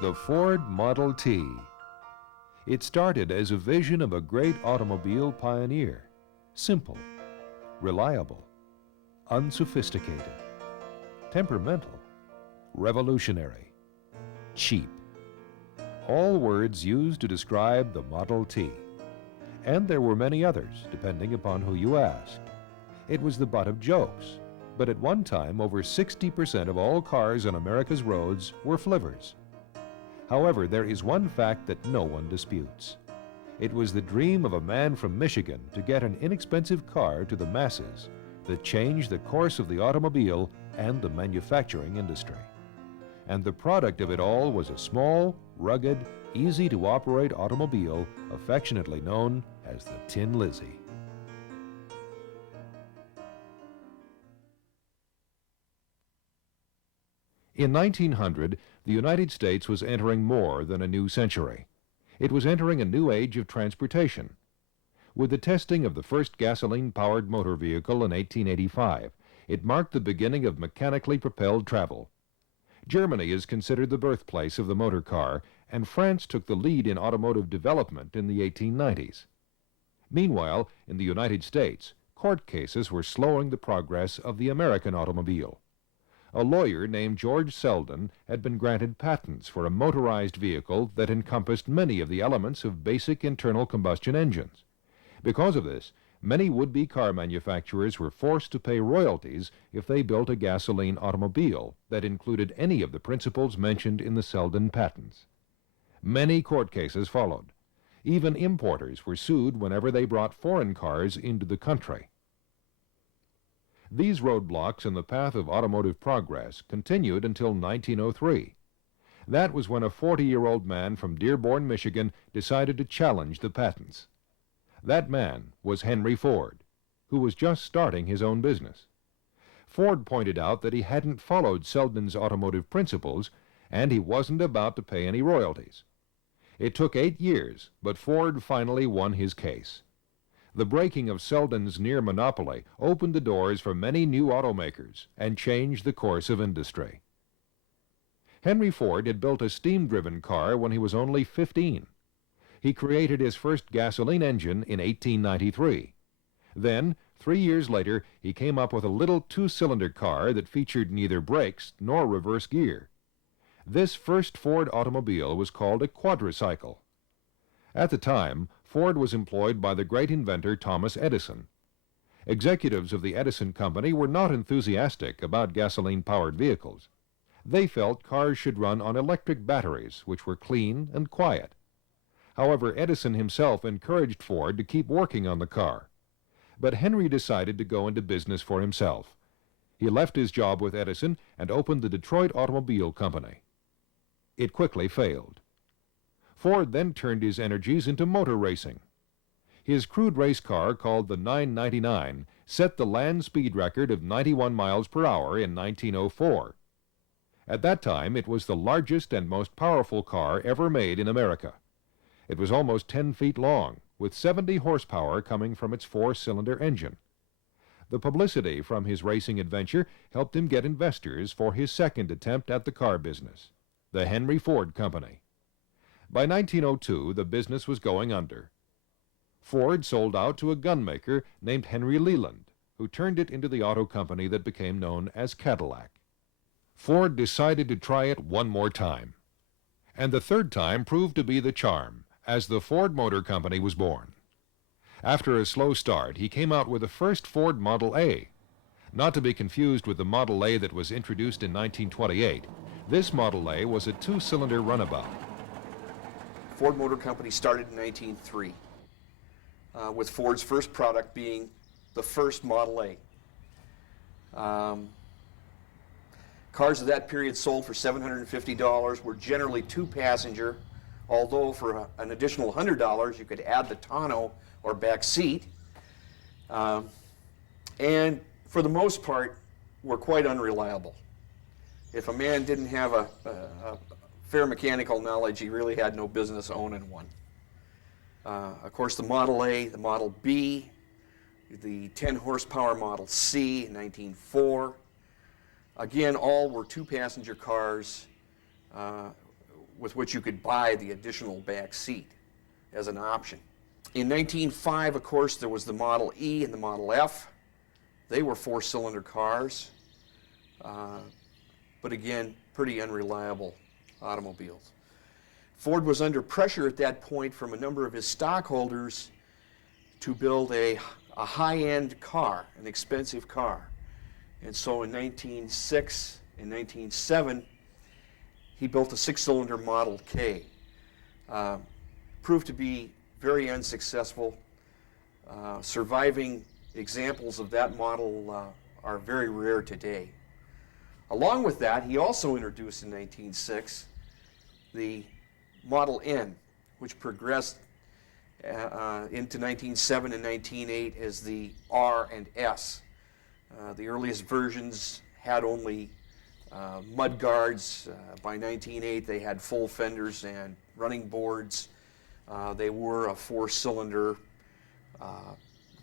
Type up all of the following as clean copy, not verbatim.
The Ford Model T. It started as a vision of a great automobile pioneer. Simple, reliable, unsophisticated, temperamental, revolutionary, cheap. All words used to describe the Model T. And there were many others, depending upon who you asked. It was the butt of jokes, but at one time over 60% of all cars on America's roads were flivvers. However, there is one fact that no one disputes. It was the dream of a man from Michigan to get an inexpensive car to the masses that changed the course of the automobile and the manufacturing industry. And the product of it all was a small, rugged, easy-to-operate automobile affectionately known as the Tin Lizzie. In 1900, the United States was entering more than a new century. It was entering a new age of transportation. With the testing of the first gasoline-powered motor vehicle in 1885, it marked the beginning of mechanically propelled travel. Germany is considered the birthplace of the motor car, and France took the lead in automotive development in the 1890s. Meanwhile, in the United States, court cases were slowing the progress of the American automobile. A lawyer named George Selden had been granted patents for a motorized vehicle that encompassed many of the elements of basic internal combustion engines. Because of this, many would-be car manufacturers were forced to pay royalties if they built a gasoline automobile that included any of the principles mentioned in the Selden patents. Many court cases followed. Even importers were sued whenever they brought foreign cars into the country. These roadblocks in the path of automotive progress continued until 1903. That was when a 40-year-old man from Dearborn, Michigan, decided to challenge the patents. That man was Henry Ford, who was just starting his own business. Ford pointed out that he hadn't followed Selden's automotive principles, and he wasn't about to pay any royalties. It took 8 years, but Ford finally won his case. The breaking of Selden's near monopoly opened the doors for many new automakers and changed the course of industry. Henry Ford had built a steam-driven car when he was only 15. He created his first gasoline engine in 1893. Then, 3 years later, he came up with a little two-cylinder car that featured neither brakes nor reverse gear. This first Ford automobile was called a quadricycle. At the time, Ford was employed by the great inventor Thomas Edison. Executives of the Edison Company were not enthusiastic about gasoline-powered vehicles. They felt cars should run on electric batteries, which were clean and quiet. However, Edison himself encouraged Ford to keep working on the car. But Henry decided to go into business for himself. He left his job with Edison and opened the Detroit Automobile Company. It quickly failed. Ford then turned his energies into motor racing. His crude race car, called the 999, set the land speed record of 91 miles per hour in 1904. At that time, it was the largest and most powerful car ever made in America. It was almost 10 feet long, with 70 horsepower coming from its four-cylinder engine. The publicity from his racing adventure helped him get investors for his second attempt at the car business, the Henry Ford Company. By 1902, the business was going under. Ford sold out to a gunmaker named Henry Leland, who turned it into the auto company that became known as Cadillac. Ford decided to try it one more time. And the third time proved to be the charm, as the Ford Motor Company was born. After a slow start, he came out with the first Ford Model A. Not to be confused with the Model A that was introduced in 1928, this Model A was a two-cylinder runabout. Ford Motor Company started in 1903, with Ford's first product being the first Model A. Cars of that period sold for $750, were generally two-passenger, although for an additional $100 you could add the tonneau or back seat, and for the most part were quite unreliable. If a man didn't have a fair mechanical knowledge, he really had no business owning one. Of course, the Model A, the Model B, the 10 horsepower Model C in 1904. Again, all were two-passenger cars with which you could buy the additional back seat as an option. In 1905, of course, there was the Model E and the Model F. They were four-cylinder cars, but again, pretty unreliable automobiles. Ford was under pressure at that point from a number of his stockholders to build a high-end car, an expensive car. And so in 1906 and 1907, he built a six-cylinder Model K. Proved to be very unsuccessful. Surviving examples of that model are very rare today. Along with that, he also introduced in 1906 the Model N, which progressed into 1907 and 1908 as the R and S. The earliest versions had only mud guards. By 1908, they had full fenders and running boards. They were a four-cylinder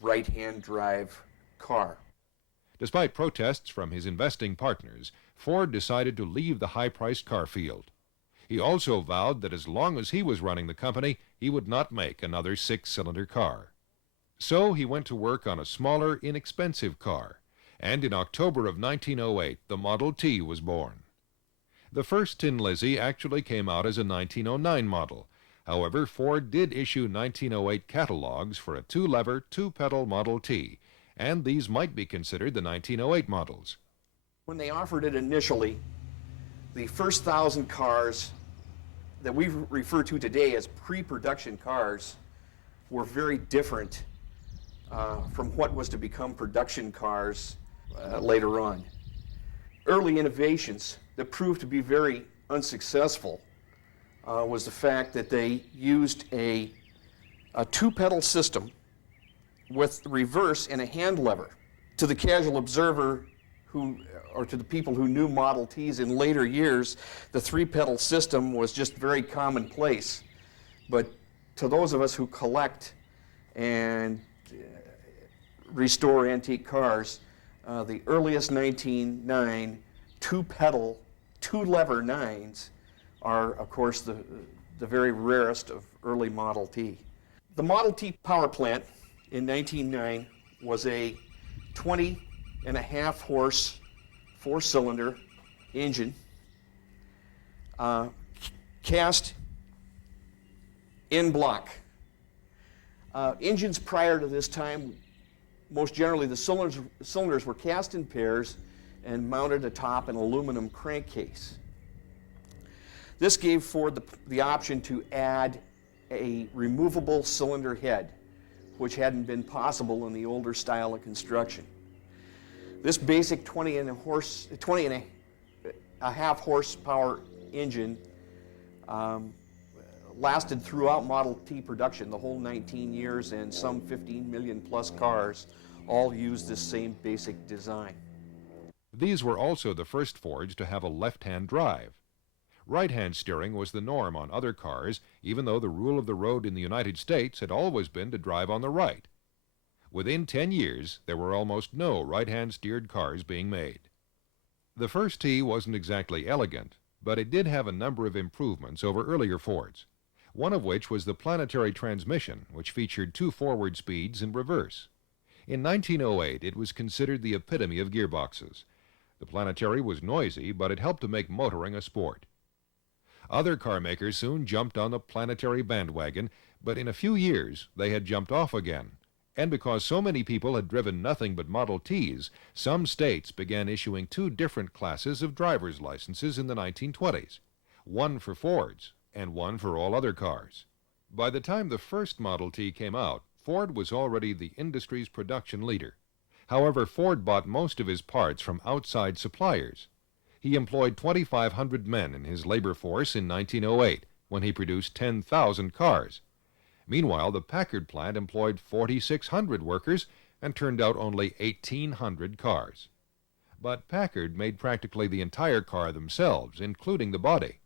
right-hand drive car. Despite protests from his investing partners, Ford decided to leave the high-priced car field. He also vowed that as long as he was running the company, he would not make another six-cylinder car. So he went to work on a smaller, inexpensive car, and in October of 1908, the Model T was born. The first Tin Lizzie actually came out as a 1909 model. However, Ford did issue 1908 catalogs for a two-lever, two-pedal Model T, and these might be considered the 1908 models. When they offered it initially, the first 1,000 cars that we refer to today as pre-production cars were very different from what was to become production cars later on. Early innovations that proved to be very unsuccessful was the fact that they used a two-pedal system with reverse and a hand lever. To the casual observer or to the people who knew Model Ts in later years, the three-pedal system was just very commonplace. But to those of us who collect and restore antique cars, the earliest 1909 two-pedal, two-lever 9s are, of course, the very rarest of early Model T. The Model T power plant in 1909 was a 20.5 horse four-cylinder engine cast in block. Engines prior to this time, most generally the cylinders were cast in pairs and mounted atop an aluminum crankcase. This gave Ford the option to add a removable cylinder head, which hadn't been possible in the older style of construction. This basic 20.5 horsepower engine lasted throughout Model T production, the whole 19 years, and some 15 million plus cars all used this same basic design. These were also the first Fords to have a left-hand drive. Right-hand steering was the norm on other cars, even though the rule of the road in the United States had always been to drive on the right. Within 10 years, there were almost no right-hand steered cars being made. The first T wasn't exactly elegant, but it did have a number of improvements over earlier Fords, one of which was the planetary transmission, which featured two forward speeds in reverse. In 1908, it was considered the epitome of gearboxes. The Planetary was noisy, but it helped to make motoring a sport. Other car makers soon jumped on the Planetary bandwagon, but in a few years they had jumped off again. And because so many people had driven nothing but Model Ts, some states began issuing two different classes of driver's licenses in the 1920s, one for Fords and one for all other cars. By the time the first Model T came out, Ford was already the industry's production leader. However, Ford bought most of his parts from outside suppliers. He employed 2,500 men in his labor force in 1908, when he produced 10,000 cars. Meanwhile, the Packard plant employed 4,600 workers and turned out only 1,800 cars. But Packard made practically the entire car themselves, including the body.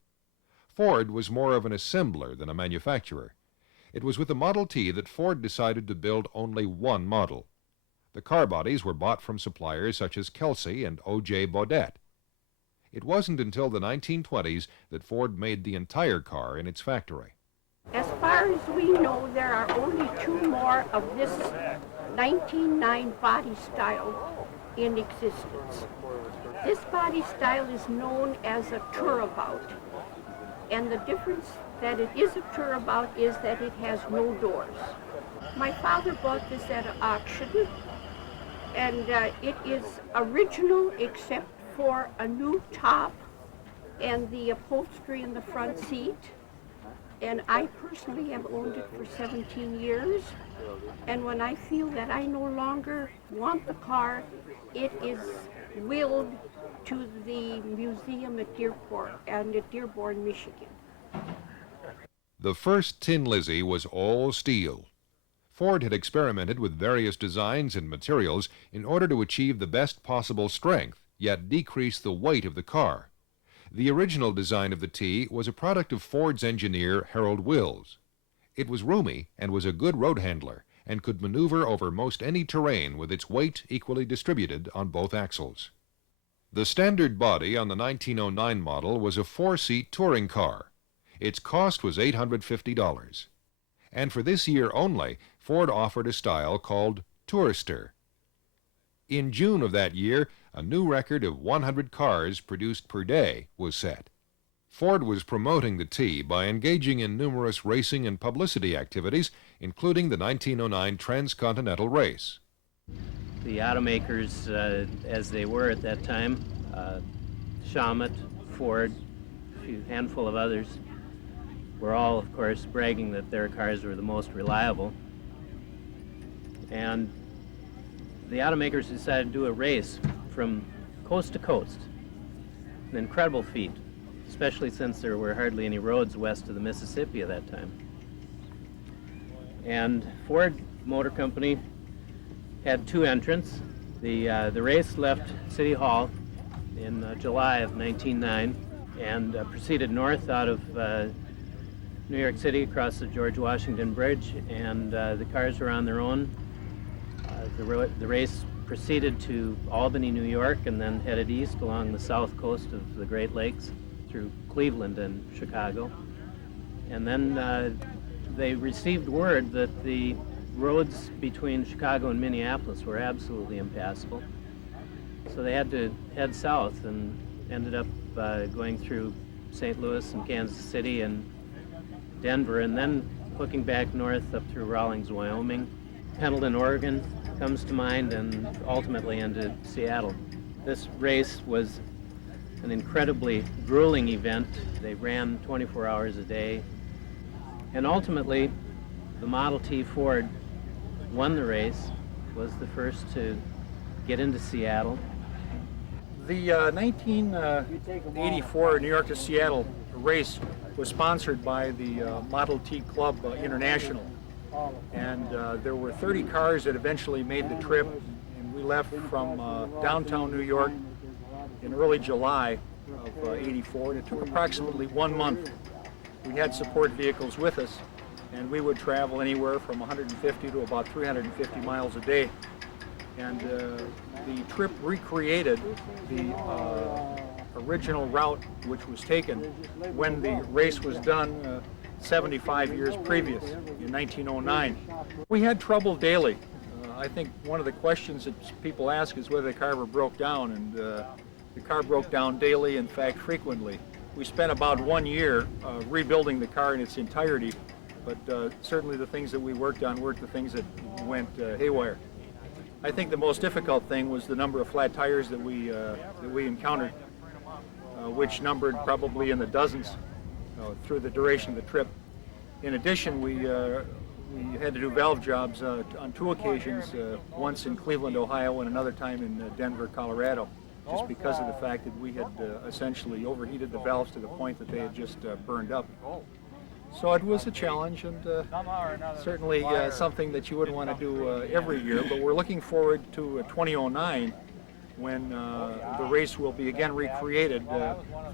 Ford was more of an assembler than a manufacturer. It was with the Model T that Ford decided to build only one model. The car bodies were bought from suppliers such as Kelsey and O.J. Baudet. It wasn't until the 1920s that Ford made the entire car in its factory. As far as we know, there are only two more of this 1909 body style in existence. This body style is known as a Tourabout, and the difference that it is a Tourabout is that it has no doors. My father bought this at an auction, and it is original except for a new top and the upholstery in the front seat. And I personally have owned it for 17 years. And when I feel that I no longer want the car, it is willed to the museum at Dearborn, Michigan. The first Tin Lizzie was all steel. Ford had experimented with various designs and materials in order to achieve the best possible strength, yet decrease the weight of the car. The original design of the T was a product of Ford's engineer Harold Wills. It was roomy and was a good road handler and could maneuver over most any terrain with its weight equally distributed on both axles. The standard body on the 1909 model was a 4-seat touring car. Its cost was $850. And for this year only, Ford offered a style called Tourister. In June of that year, a new record of 100 cars produced per day was set. Ford was promoting the T by engaging in numerous racing and publicity activities, including the 1909 Transcontinental Race. The automakers, as they were at that time, Shawmut, Ford, a handful of others, were all, of course, bragging that their cars were the most reliable. And the automakers decided to do a race from coast to coast. An incredible feat, especially since there were hardly any roads west of the Mississippi at that time. And Ford Motor Company had two entrants. The race left City Hall in July of 1909 and proceeded north out of New York City across the George Washington Bridge, and the cars were on their own. The race proceeded to Albany, New York, and then headed east along the south coast of the Great Lakes through Cleveland and Chicago. And then they received word that the roads between Chicago and Minneapolis were absolutely impassable. So they had to head south and ended up going through St. Louis and Kansas City and Denver, and then hooking back north up through Rawlins, Wyoming. Pendleton, Oregon comes to mind, and ultimately into Seattle. This race was an incredibly grueling event. They ran 24 hours a day. And ultimately, the Model T Ford won the race, was the first to get into Seattle. The 1984 New York to Seattle race was sponsored by the Model T Club International. And there were 30 cars that eventually made the trip, and we left from downtown New York in early July of '84, and it took approximately 1 month. We had support vehicles with us, and we would travel anywhere from 150 to about 350 miles a day. And the trip recreated the original route which was taken when the race was done 75 years previous, in 1909. We had trouble daily. I think one of the questions that people ask is whether the car ever broke down, and the car broke down daily, in fact frequently. We spent about 1 year rebuilding the car in its entirety, but certainly the things that we worked on weren't the things that went haywire. I think the most difficult thing was the number of flat tires that we encountered, which numbered probably in the dozens through the duration of the trip. In addition, we had to do valve jobs on 2 occasions, once in Cleveland, Ohio, and another time in Denver, Colorado, just because of the fact that we had essentially overheated the valves to the point that they had just burned up. So it was a challenge, and certainly something that you wouldn't want to do every year, but we're looking forward to 2009, when the race will be again recreated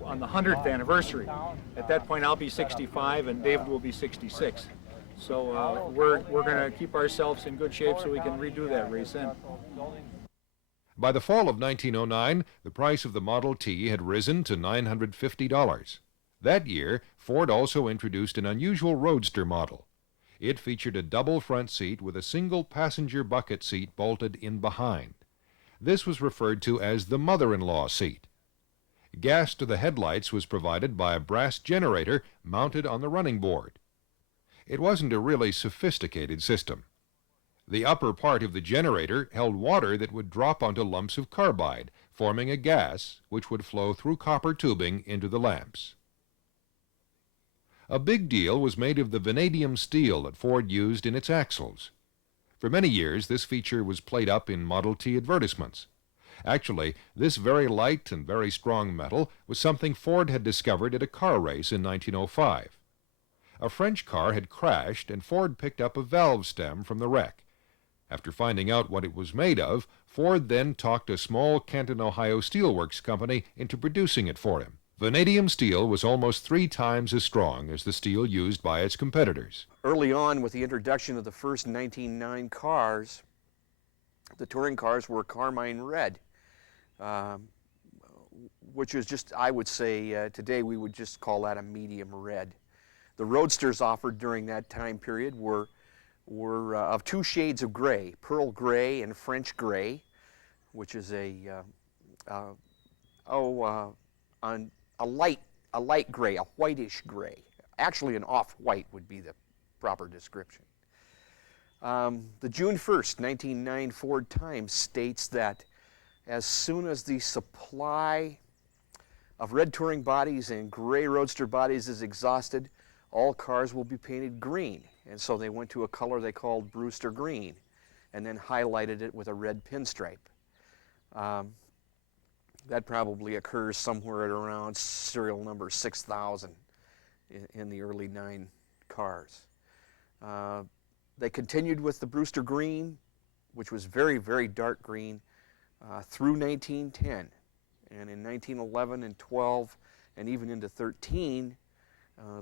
on the 100th anniversary. At that point, I'll be 65 and David will be 66. So we're going to keep ourselves in good shape so we can redo that race then. By the fall of 1909, the price of the Model T had risen to $950. That year, Ford also introduced an unusual roadster model. It featured a double front seat with a single passenger bucket seat bolted in behind. This was referred to as the mother-in-law seat. Gas to the headlights was provided by a brass generator mounted on the running board. It wasn't a really sophisticated system. The upper part of the generator held water that would drop onto lumps of carbide, forming a gas which would flow through copper tubing into the lamps. A big deal was made of the vanadium steel that Ford used in its axles. For many years, this feature was played up in Model T advertisements. Actually, this very light and very strong metal was something Ford had discovered at a car race in 1905. A French car had crashed, and Ford picked up a valve stem from the wreck. After finding out what it was made of, Ford then talked a small Canton, Ohio steelworks company into producing it for him. Vanadium steel was almost 3 times as strong as the steel used by its competitors. Early on, with the introduction of the first 1909 cars, the touring cars were carmine red, which is just, I would say, today we would just call that a medium red. The roadsters offered during that time period were of 2 shades of gray, pearl gray and French gray, which is a light gray, a whitish gray. Actually, an off-white would be the proper description. The June 1st, 1909 Ford Times states that as soon as the supply of red touring bodies and gray roadster bodies is exhausted, all cars will be painted green. And so they went to a color they called Brewster green and then highlighted it with a red pinstripe. That probably occurs somewhere at around serial number 6,000 in the early 9 cars. They continued with the Brewster green, which was very, very dark green, through 1910. And in 1911 and 12 and even into 13,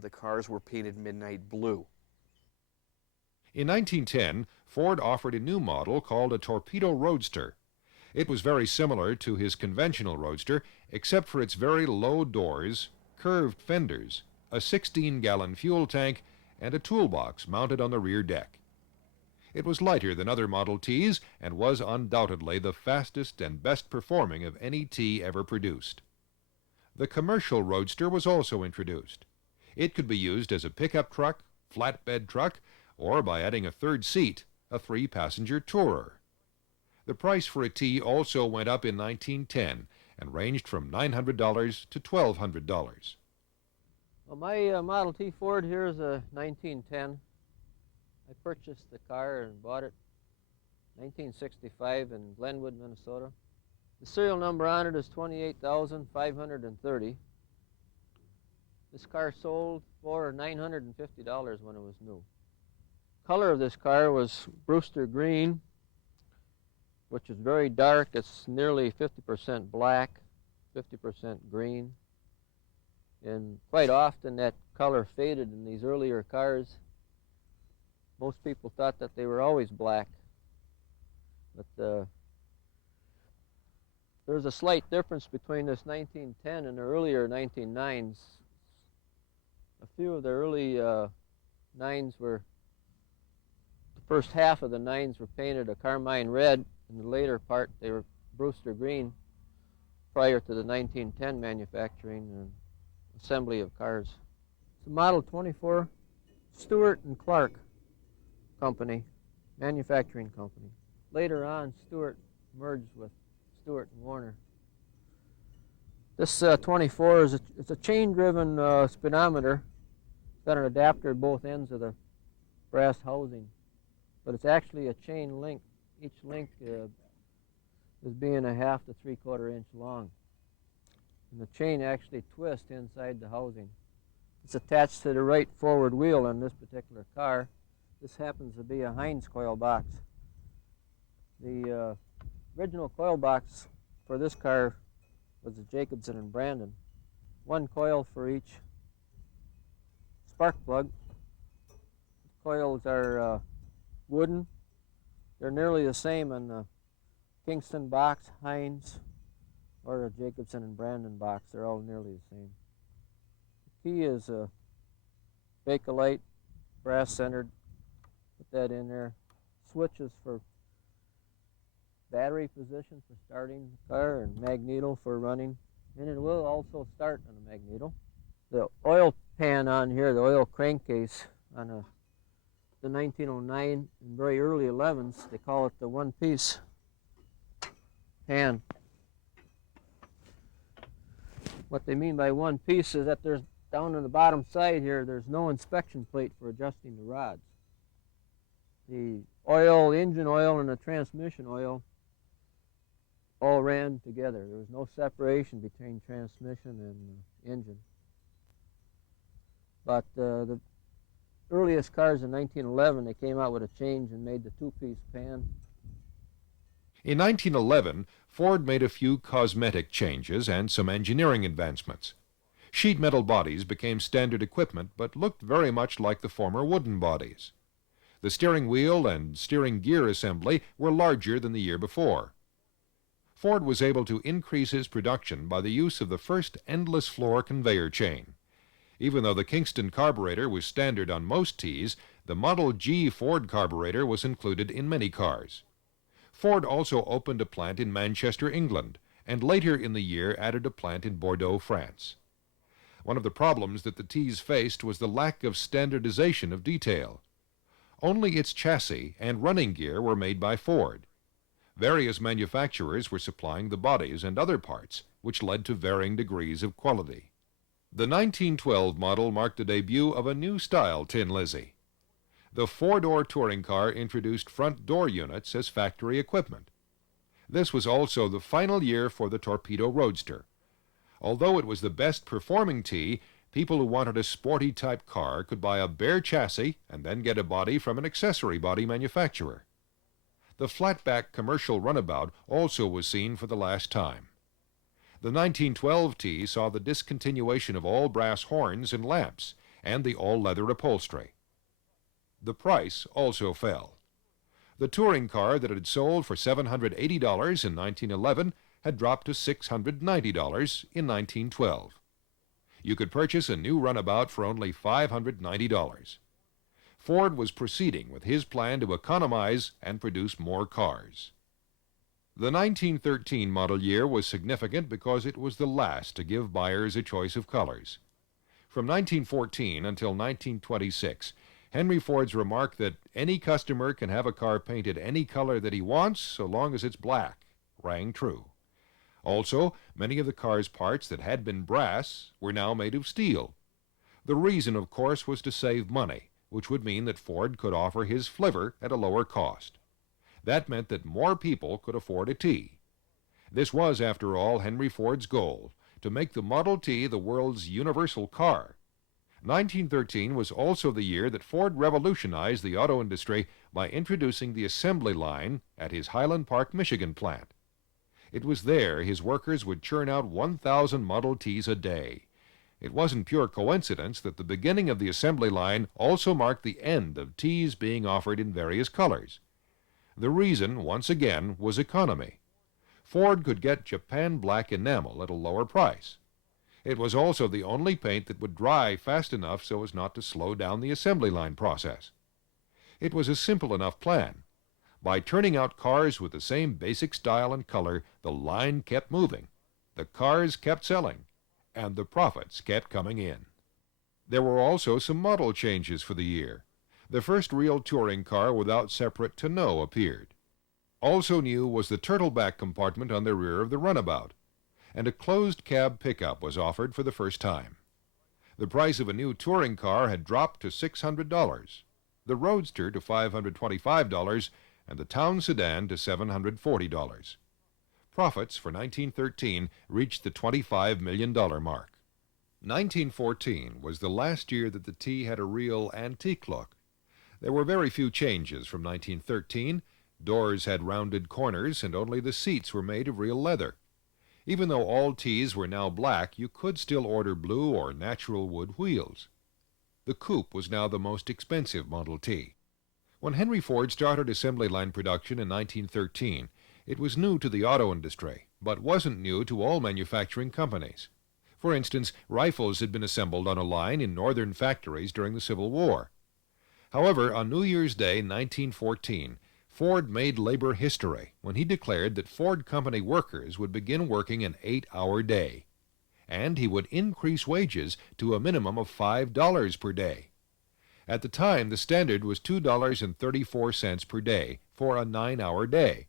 the cars were painted midnight blue. In 1910, Ford offered a new model called a Torpedo Roadster. It was very similar to his conventional Roadster, except for its very low doors, curved fenders, a 16-gallon fuel tank, and a toolbox mounted on the rear deck. It was lighter than other Model Ts and was undoubtedly the fastest and best performing of any T ever produced. The commercial Roadster was also introduced. It could be used as a pickup truck, flatbed truck, or by adding a third seat, a 3-passenger tourer. The price for a T also went up in 1910 and ranged from $900 to $1,200. Well, my Model T Ford here is a 1910. I purchased the car and bought it 1965 in Glenwood, Minnesota. The serial number on it is 28,530. This car sold for $950 when it was new. Color of this car was Brewster green, which is very dark. It's nearly 50% black, 50% green. And quite often that color faded in these earlier cars. Most people thought that they were always black. But there's a slight difference between this 1910 and the earlier 1909s. A few of the early 9s were, the first half of the 9s were painted a carmine red, and the later part they were Brewster green prior to the 1910 manufacturing and assembly of cars. It's a Model 24 Stewart and Clark company, manufacturing company. Later on, Stewart merged with Stewart and Warner. This 24 is a chain-driven speedometer. It's got an adapter at both ends of the brass housing, but it's actually a chain link. Each link is being a 1/2 to 3/4 inch long. And the chain actually twists inside the housing. It's attached to the right forward wheel on this particular car. This happens to be a Heinz coil box. The original coil box for this car was a Jacobsen and Brandon. 1 coil for each spark plug. The coils are wooden. They're nearly the same on the Kingston box, Heinz, or a Jacobson and Brandon box. They're all nearly the same. The key is a Bakelite, brass centered. Put that in there. Switches for battery position for starting the car, and magneto for running. And it will also start on a magneto. The oil pan on here, the oil crankcase on the 1909 and very early 11s, they call it the one-piece pan. What they mean by one piece is that there's down on the bottom side here, there's no inspection plate for adjusting the rods. The oil, the engine oil and the transmission oil all ran together. There was no separation between transmission and engine. But the earliest cars in 1911, they came out with a change and made the two-piece pan. In 1911, Ford made a few cosmetic changes and some engineering advancements. Sheet metal bodies became standard equipment, but looked very much like the former wooden bodies. The steering wheel and steering gear assembly were larger than the year before. Ford was able to increase his production by the use of the first endless floor conveyor chain. Even though the Kingston carburetor was standard on most Ts, the Model G Ford carburetor was included in many cars. Ford also opened a plant in Manchester, England, and later in the year added a plant in Bordeaux, France. One of the problems that the Ts faced was the lack of standardization of detail. Only its chassis and running gear were made by Ford. Various manufacturers were supplying the bodies and other parts, which led to varying degrees of quality. The 1912 model marked the debut of a new style Tin Lizzie. The four-door touring car introduced front door units as factory equipment. This was also the final year for the Torpedo Roadster. Although it was the best performing T, people who wanted a sporty type car could buy a bare chassis and then get a body from an accessory body manufacturer. The flatback commercial runabout also was seen for the last time. The 1912 T saw the discontinuation of all brass horns and lamps and the all-leather upholstery. The price also fell. The touring car that had sold for $780 in 1911 had dropped to $690 in 1912. You could purchase a new runabout for only $590. Ford was proceeding with his plan to economize and produce more cars. The 1913 model year was significant because it was the last to give buyers a choice of colors. From 1914 until 1926, Henry Ford's remark that any customer can have a car painted any color that he wants so long as it's black rang true. Also, many of the car's parts that had been brass were now made of steel. The reason, of course, was to save money, which would mean that Ford could offer his flivver at a lower cost. That meant that more people could afford a T. This was, after all, Henry Ford's goal, to make the Model T the world's universal car. 1913 was also the year that Ford revolutionized the auto industry by introducing the assembly line at his Highland Park, Michigan plant. It was there his workers would churn out 1,000 Model Ts a day. It wasn't pure coincidence that the beginning of the assembly line also marked the end of Ts being offered in various colors. The reason, once again, was economy. Ford could get Japan black enamel at a lower price. It was also the only paint that would dry fast enough so as not to slow down the assembly line process. It was a simple enough plan. By turning out cars with the same basic style and color, the line kept moving, the cars kept selling, and the profits kept coming in. There were also some model changes for the year. The first real touring car without separate tonneau appeared. Also new was the turtleback compartment on the rear of the runabout, and a closed cab pickup was offered for the first time. The price of a new touring car had dropped to $600, the Roadster to $525, and the town sedan to $740. Profits for 1913 reached the $25 million mark. 1914 was the last year that the T had a real antique look. There were very few changes from 1913. Doors had rounded corners, and only the seats were made of real leather. Even though all Ts were now black, you could still order blue or natural wood wheels. The coupe was now the most expensive Model T. When Henry Ford started assembly line production in 1913, It was new to the auto industry, but wasn't new to all manufacturing companies. For instance, rifles had been assembled on a line in northern factories during the Civil War. However, on New Year's Day 1914, Ford made labor history when he declared that Ford Company workers would begin working an 8-hour day, and he would increase wages to a minimum of $5 per day. At the time, the standard was $2.34 per day for a 9-hour day.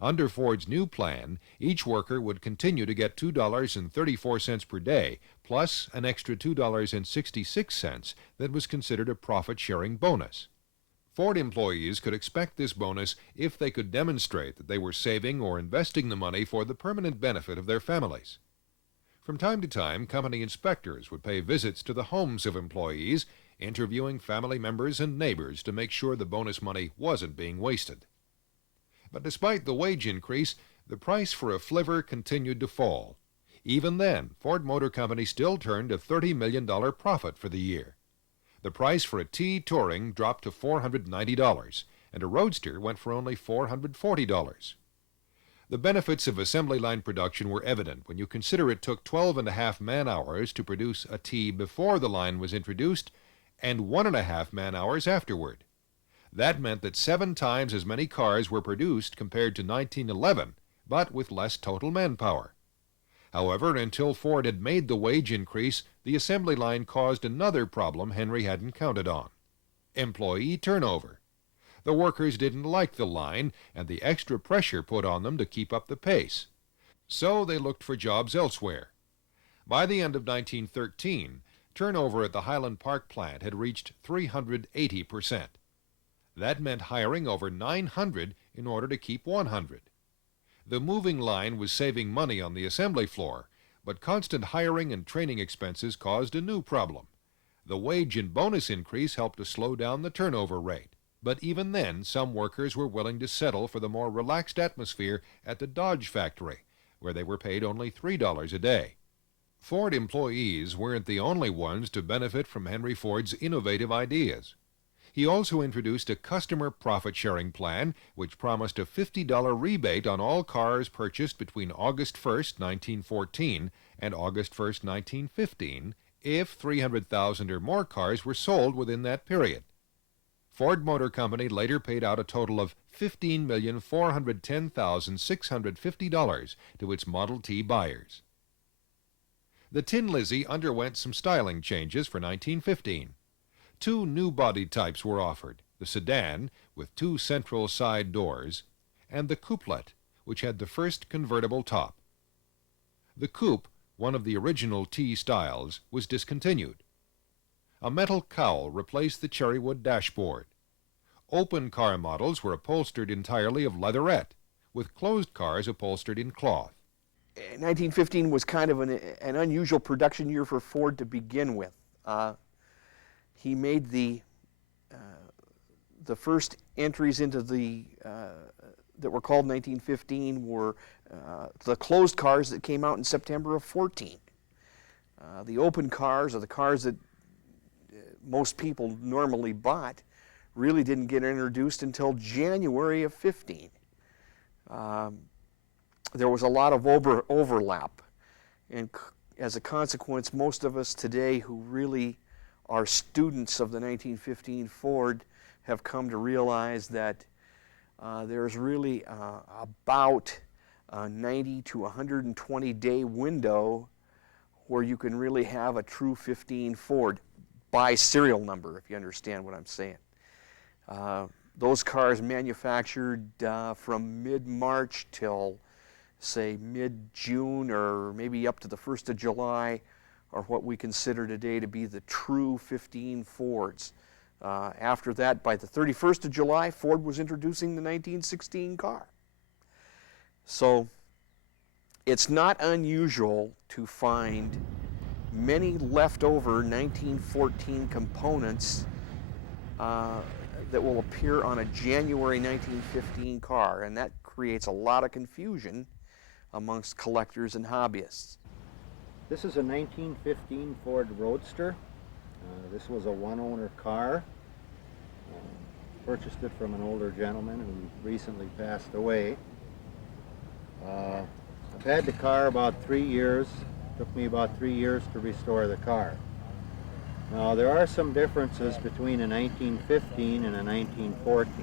Under Ford's new plan, each worker would continue to get $2.34 per day, plus an extra $2.66 that was considered a profit-sharing bonus. Ford employees could expect this bonus if they could demonstrate that they were saving or investing the money for the permanent benefit of their families. From time to time, company inspectors would pay visits to the homes of employees, interviewing family members and neighbors to make sure the bonus money wasn't being wasted. But despite the wage increase, the price for a flivver continued to fall. Even then, Ford Motor Company still turned a $30 million profit for the year. The price for a T Touring dropped to $490, and a Roadster went for only $440. The benefits of assembly line production were evident when you consider it took 12.5 man-hours to produce a T before the line was introduced and 1.5 man-hours afterward. That meant that 7 times as many cars were produced compared to 1911, but with less total manpower. However, until Ford had made the wage increase, the assembly line caused another problem Henry hadn't counted on: employee turnover. The workers didn't like the line and the extra pressure put on them to keep up the pace. So they looked for jobs elsewhere. By the end of 1913, turnover at the Highland Park plant had reached 380%. That meant hiring over 900 in order to keep 100. The moving line was saving money on the assembly floor, but constant hiring and training expenses caused a new problem. The wage and bonus increase helped to slow down the turnover rate, but even then some workers were willing to settle for the more relaxed atmosphere at the Dodge factory, where they were paid only $3 a day. Ford employees weren't the only ones to benefit from Henry Ford's innovative ideas. He also introduced a customer profit-sharing plan which promised a $50 rebate on all cars purchased between August 1, 1914 and August 1, 1915, if 300,000 or more cars were sold within that period. Ford Motor Company later paid out a total of $15,410,650 to its Model T buyers. The Tin Lizzie underwent some styling changes for 1915. 2 new body types were offered: the sedan, with 2 central side doors, and the couplet, which had the first convertible top. The coupe, one of the original T styles, was discontinued. A metal cowl replaced the cherrywood dashboard. Open car models were upholstered entirely of leatherette, with closed cars upholstered in cloth. 1915 was kind of an unusual production year for Ford to begin with. He made the first entries into the that were called 1915 were the closed cars that came out in September of 14. The open cars, or the cars that most people normally bought, really didn't get introduced until January of 15. There was a lot of overlap, and as a consequence, most of us today who really are students of the 1915 Ford have come to realize that there's really about a 90 to 120 day window where you can really have a true 15 Ford by serial number, if you understand what I'm saying. Those cars manufactured from mid-March till, say, mid-June, or maybe up to the 1st of July, are what we consider today to be the true 15 Fords. After that, by the 31st of July, Ford was introducing the 1916 car. So it's not unusual to find many leftover 1914 components that will appear on a January 1915 car, and that creates a lot of confusion amongst collectors and hobbyists. This is a 1915 Ford Roadster. This was a one-owner car. Purchased it from an older gentleman who recently passed away. I've had the car about 3 years. Took me about 3 years to restore the car. Now there are some differences between a 1915 and a 1914.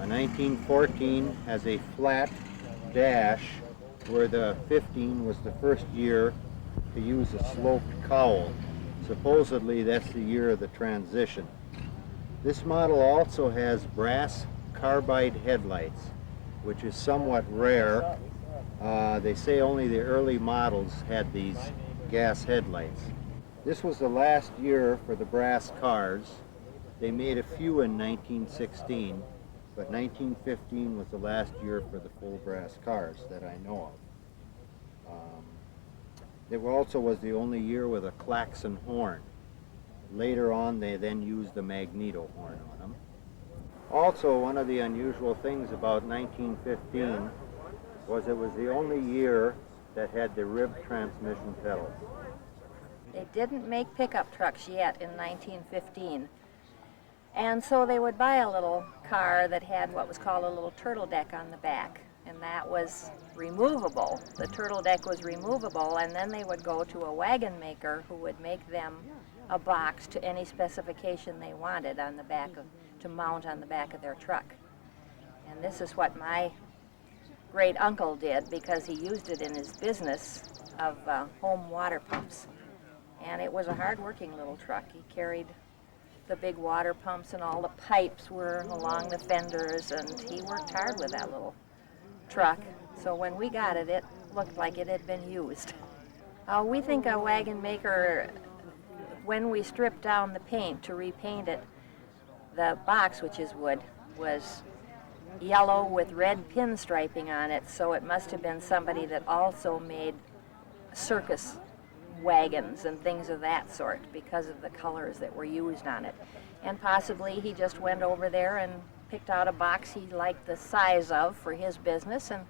A 1914 has a flat dash where the 15 was the first year to use a sloped cowl. Supposedly that's the year of the transition. This model also has brass carbide headlights, which is somewhat rare. They say only the early models had these gas headlights. This was the last year for the brass cars. They made a few in 1916, but 1915 was the last year for the full brass cars that I know of. It also was the only year with a klaxon horn. Later on, they then used the magneto horn on them. Also, one of the unusual things about 1915 was it was the only year that had the rib transmission pedals. They didn't make pickup trucks yet in 1915. And so they would buy a little car that had what was called a little turtle deck on the back. And that was removable. The turtle deck was removable, and then they would go to a wagon maker who would make them a box to any specification they wanted on the back of, to mount on the back of their truck. And this is what my great uncle did because he used it in his business of home water pumps. And it was a hard-working little truck. He carried the big water pumps, and all the pipes were along the fenders, and he worked hard with that little truck. So when we got it, it looked like it had been used. We think a wagon maker, when we stripped down the paint to repaint it, the box, which is wood, was yellow with red pinstriping on it, so it must have been somebody that also made circus wagons and things of that sort because of the colors that were used on it. And possibly he just went over there and picked out a box he liked the size of for his business and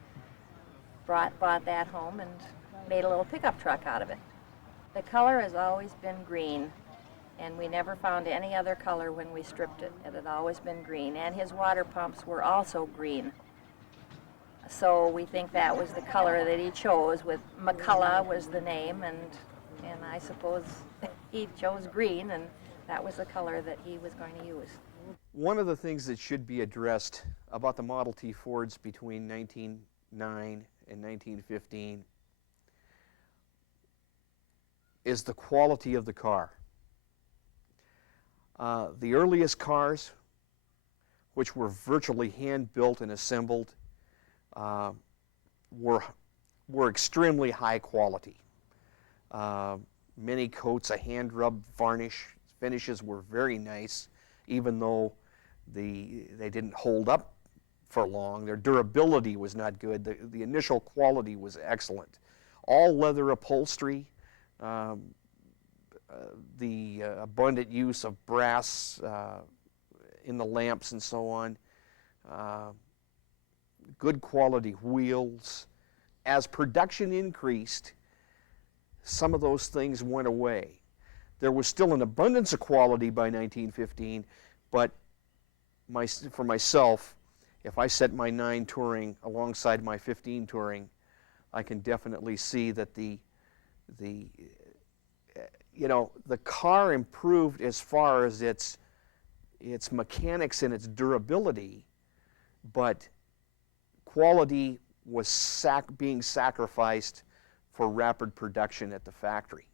bought that home and made a little pickup truck out of it. The color has always been green, and we never found any other color when we stripped it. It had always been green, and his water pumps were also green. So we think that was the color that he chose, with McCullough was the name, and I suppose he chose green, and that was the color that he was going to use. One of the things that should be addressed about the Model T Fords between 1909 and 1915 is the quality of the car. The earliest cars, which were virtually hand-built and assembled, were extremely high quality. Many coats of hand-rubbed varnish. Finishes were very nice, even though they didn't hold up for long. Their durability was not good. The initial quality was excellent. All leather upholstery, the abundant use of brass in the lamps and so on, good quality wheels. As production increased, some of those things went away. There was still an abundance of quality by 1915, but for myself, if I set my 9 Touring alongside my 15 Touring, I can definitely see that the car improved as far as its mechanics and its durability, but quality was being sacrificed for rapid production at the factory.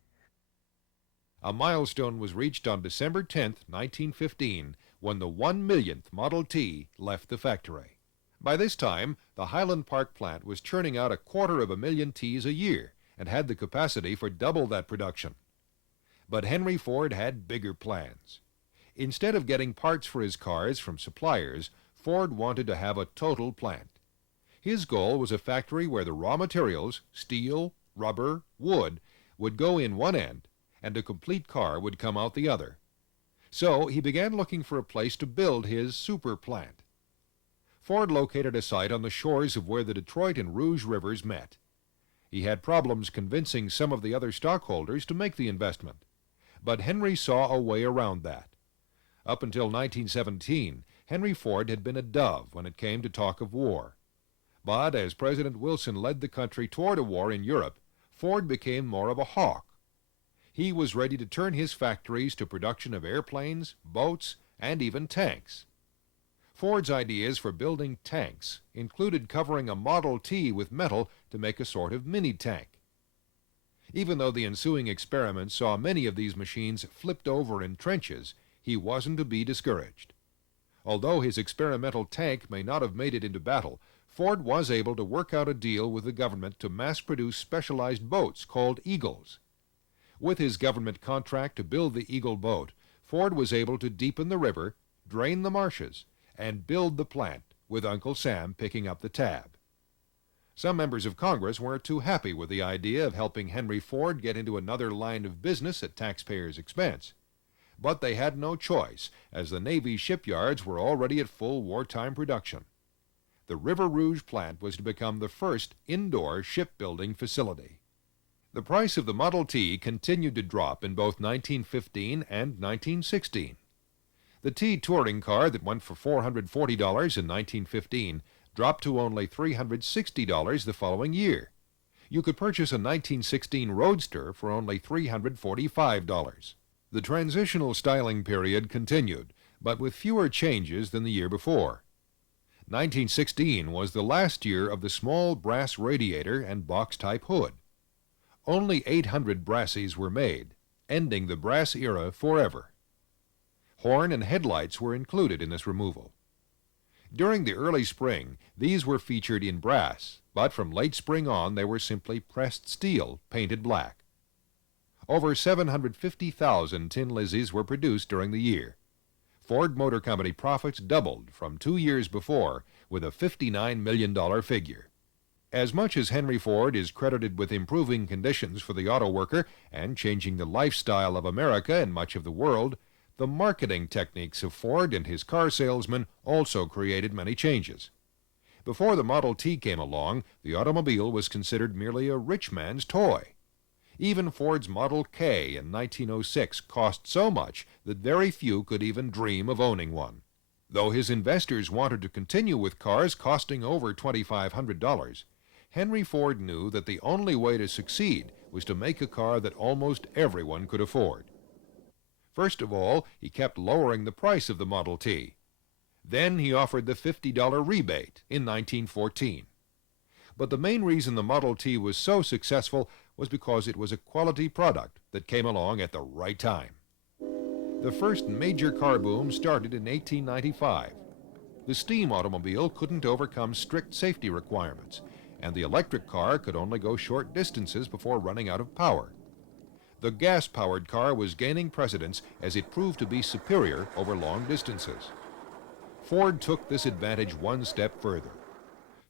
A milestone was reached on December 10, 1915, when the 1,000,000th Model T left the factory. By this time, the Highland Park plant was churning out 250,000 Ts a year and had the capacity for double that production. But Henry Ford had bigger plans. Instead of getting parts for his cars from suppliers, Ford wanted to have a total plant. His goal was a factory where the raw materials, steel, rubber, wood, would go in one end, and a complete car would come out the other. So he began looking for a place to build his super plant. Ford located a site on the shores of where the Detroit and Rouge rivers met. He had problems convincing some of the other stockholders to make the investment, but Henry saw a way around that. Up until 1917, Henry Ford had been a dove when it came to talk of war. But as President Wilson led the country toward a war in Europe, Ford became more of a hawk. He was ready to turn his factories to production of airplanes, boats, and even tanks. Ford's ideas for building tanks included covering a Model T with metal to make a sort of mini-tank. Even though the ensuing experiments saw many of these machines flipped over in trenches, he wasn't to be discouraged. Although his experimental tank may not have made it into battle, Ford was able to work out a deal with the government to mass-produce specialized boats called Eagles. With his government contract to build the Eagle boat, Ford was able to deepen the river, drain the marshes, and build the plant, with Uncle Sam picking up the tab. Some members of Congress weren't too happy with the idea of helping Henry Ford get into another line of business at taxpayers' expense. But they had no choice, as the Navy shipyards were already at full wartime production. The River Rouge plant was to become the first indoor shipbuilding facility. The price of the Model T continued to drop in both 1915 and 1916. The T touring car that went for $440 in 1915 dropped to only $360 the following year. You could purchase a 1916 Roadster for only $345. The transitional styling period continued, but with fewer changes than the year before. 1916 was the last year of the small brass radiator and box-type hood. Only 800 brassies were made, ending the brass era forever. Horn and headlights were included in this removal. During the early spring, these were featured in brass, but from late spring on they were simply pressed steel, painted black. Over 750,000 Tin Lizzies were produced during the year. Ford Motor Company profits doubled from 2 years before, with a $59 million figure. As much as Henry Ford is credited with improving conditions for the auto worker and changing the lifestyle of America and much of the world, the marketing techniques of Ford and his car salesmen also created many changes. Before the Model T came along, the automobile was considered merely a rich man's toy. Even Ford's Model K in 1906 cost so much that very few could even dream of owning one. Though his investors wanted to continue with cars costing over $2,500, Henry Ford knew that the only way to succeed was to make a car that almost everyone could afford. First of all, he kept lowering the price of the Model T. Then he offered the $50 rebate in 1914. But the main reason the Model T was so successful was because it was a quality product that came along at the right time. The first major car boom started in 1895. The steam automobile couldn't overcome strict safety requirements, and the electric car could only go short distances before running out of power. The gas-powered car was gaining precedence as it proved to be superior over long distances. Ford took this advantage one step further.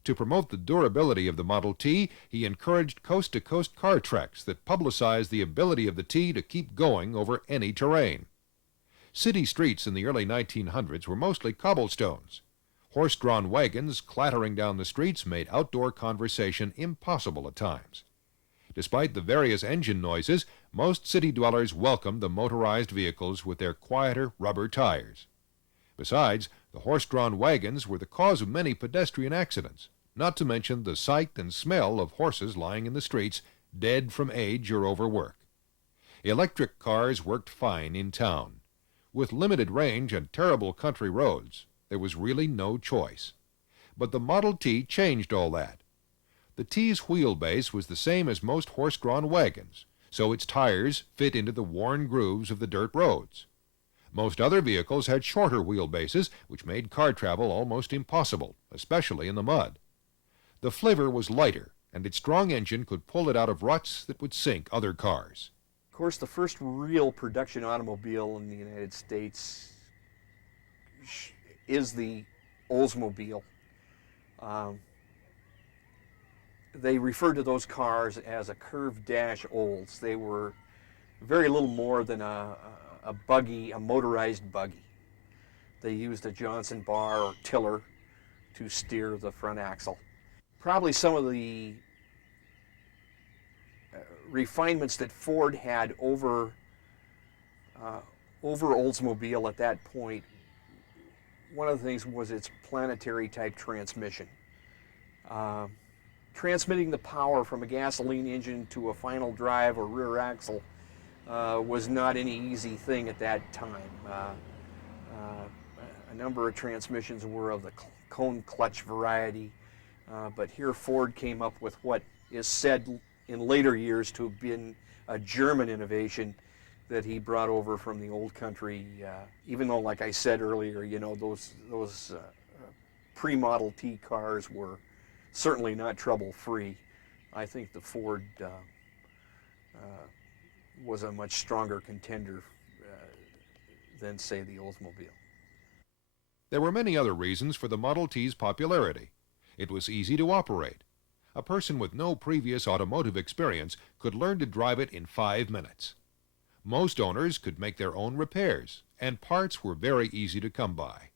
To promote the durability of the Model T, he encouraged coast-to-coast car treks that publicized the ability of the T to keep going over any terrain. City streets in the early 1900s were mostly cobblestones. Horse-drawn wagons clattering down the streets made outdoor conversation impossible at times. Despite the various engine noises, most city dwellers welcomed the motorized vehicles with their quieter rubber tires. Besides, the horse-drawn wagons were the cause of many pedestrian accidents, not to mention the sight and smell of horses lying in the streets, dead from age or overwork. Electric cars worked fine in town. With limited range and terrible country roads, there was really no choice. But the Model T changed all that. The T's wheelbase was the same as most horse-drawn wagons, so its tires fit into the worn grooves of the dirt roads. Most other vehicles had shorter wheelbases, which made car travel almost impossible, especially in the mud. The flivver was lighter, and its strong engine could pull it out of ruts that would sink other cars. Of course, the first real production automobile in the United States is the Oldsmobile. They referred to those cars as a curved dash Olds. They were very little more than a buggy, a motorized buggy. They used a Johnson bar or tiller to steer the front axle. Probably some of the refinements that Ford had over Oldsmobile at that point, one of the things was its planetary type transmission. Transmitting the power from a gasoline engine to a final drive or rear axle was not any easy thing at that time. A number of transmissions were of the cone clutch variety, but here Ford came up with what is said in later years to have been a German innovation that he brought over from the old country, even though, like I said earlier, you know, those pre-Model T cars were certainly not trouble-free. I think the Ford was a much stronger contender than, say, the Oldsmobile. There were many other reasons for the Model T's popularity. It was easy to operate. A person with no previous automotive experience could learn to drive it in 5 minutes. Most owners could make their own repairs, and parts were very easy to come by.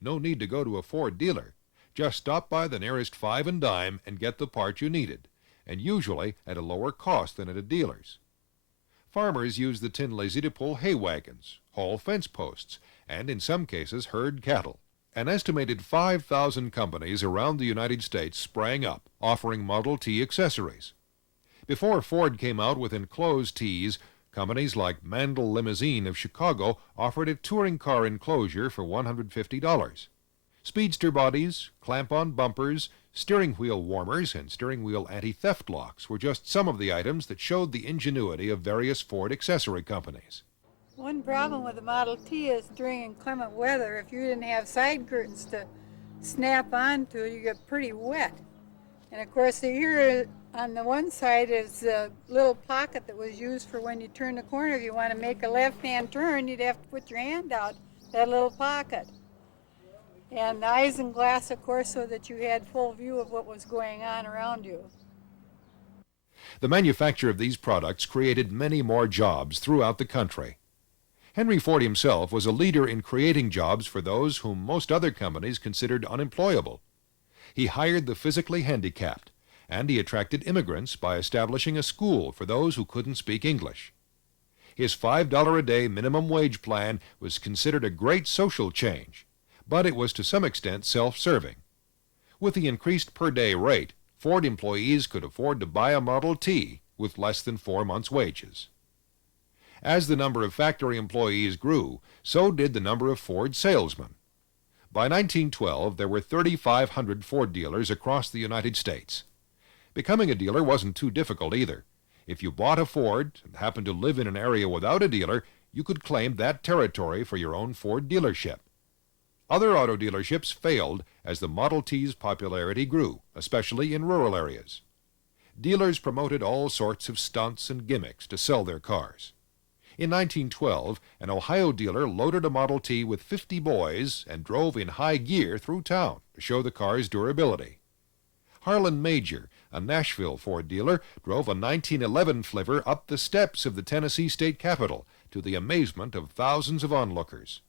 No need to go to a Ford dealer. Just stop by the nearest Five and Dime and get the part you needed, and usually at a lower cost than at a dealer's. Farmers used the Tin Lizzie to pull hay wagons, haul fence posts, and in some cases herd cattle. An estimated 5,000 companies around the United States sprang up, offering Model T accessories. Before Ford came out with enclosed Ts, companies like Mandel Limousine of Chicago offered a touring car enclosure for $150. Speedster bodies, clamp-on bumpers, steering wheel warmers, and steering wheel anti-theft locks were just some of the items that showed the ingenuity of various Ford accessory companies. One problem with the Model T is during inclement weather, if you didn't have side curtains to snap onto, you get pretty wet. And of course, here on the one side is a little pocket that was used for when you turn the corner. If you want to make a left-hand turn, you'd have to put your hand out that little pocket. And the isinglass, of course, so that you had full view of what was going on around you. The manufacture of these products created many more jobs throughout the country. Henry Ford himself was a leader in creating jobs for those whom most other companies considered unemployable. He hired the physically handicapped, and he attracted immigrants by establishing a school for those who couldn't speak English. His $5 a day minimum wage plan was considered a great social change, but it was to some extent self-serving. With the increased per-day rate, Ford employees could afford to buy a Model T with less than 4 months' wages. As the number of factory employees grew, so did the number of Ford salesmen. By 1912, there were 3,500 Ford dealers across the United States. Becoming a dealer wasn't too difficult either. If you bought a Ford and happened to live in an area without a dealer, you could claim that territory for your own Ford dealership. Other auto dealerships failed as the Model T's popularity grew, especially in rural areas. Dealers promoted all sorts of stunts and gimmicks to sell their cars. In 1912, an Ohio dealer loaded a Model T with 50 boys and drove in high gear through town to show the car's durability. Harlan Major, a Nashville Ford dealer, drove a 1911 flivver up the steps of the Tennessee State Capitol to the amazement of thousands of onlookers.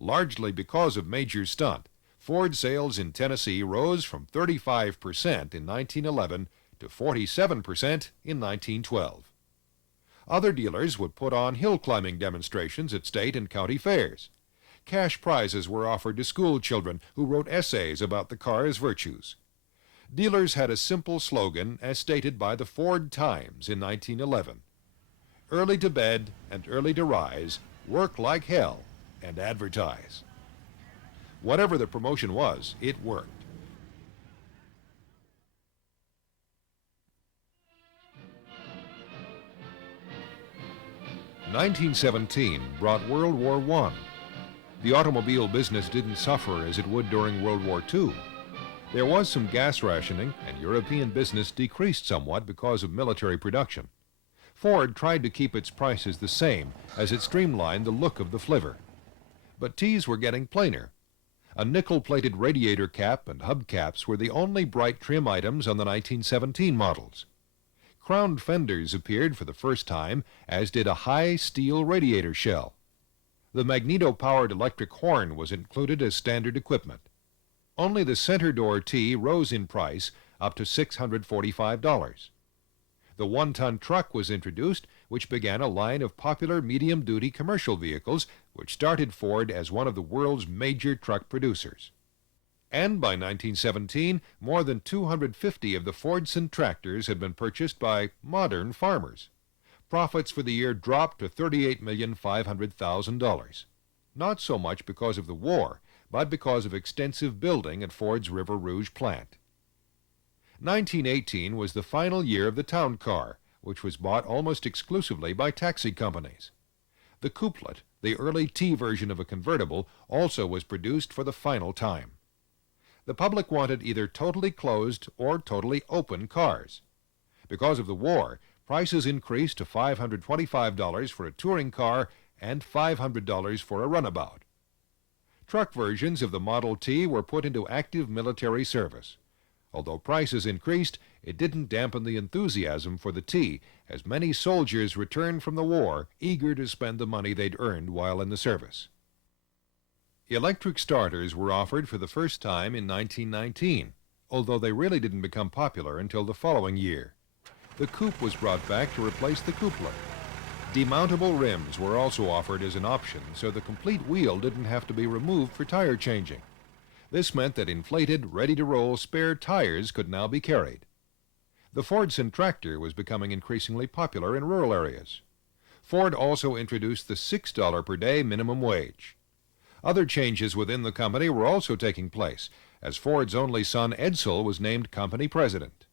Largely because of Major's stunt, Ford sales in Tennessee rose from 35% in 1911 to 47% in 1912. Other dealers would put on hill climbing demonstrations at state and county fairs. Cash prizes were offered to school children who wrote essays about the car's virtues. Dealers had a simple slogan as stated by the Ford Times in 1911. Early to bed and early to rise, work like hell, and advertise. Whatever the promotion was, it worked. "1917 brought World War I. The automobile business didn't suffer as it would during World War II. There was some gas rationing, and European business decreased somewhat because of military production. Ford tried to keep its prices the same as it streamlined the look of the flivver. But T's were getting plainer. A nickel-plated radiator cap and hubcaps were the only bright trim items on the 1917 models. Crowned fenders appeared for the first time, as did a high steel radiator shell. The magneto-powered electric horn was included as standard equipment. Only the center door T rose in price up to $645. The one-ton truck was introduced, which began a line of popular medium-duty commercial vehicles, which started Ford as one of the world's major truck producers. And by 1917, more than 250 of the Fordson tractors had been purchased by modern farmers. Profits for the year dropped to $38,500,000. Not so much because of the war, but because of extensive building at Ford's River Rouge plant. 1918 was the final year of the town car, which was bought almost exclusively by taxi companies. The couplet, the early T version of a convertible, also was produced for the final time. The public wanted either totally closed or totally open cars. Because of the war, prices increased to $525 for a touring car and $500 for a runabout. Truck versions of the Model T were put into active military service. Although prices increased, it didn't dampen the enthusiasm for the T, as many soldiers returned from the war eager to spend the money they'd earned while in the service. Electric starters were offered for the first time in 1919, although they really didn't become popular until the following year. The coupe was brought back to replace the coupler. Demountable rims were also offered as an option, so the complete wheel didn't have to be removed for tire changing. This meant that inflated, ready-to-roll spare tires could now be carried. The Fordson tractor was becoming increasingly popular in rural areas. Ford also introduced the $6 per day minimum wage. Other changes within the company were also taking place, as Ford's only son Edsel was named company president.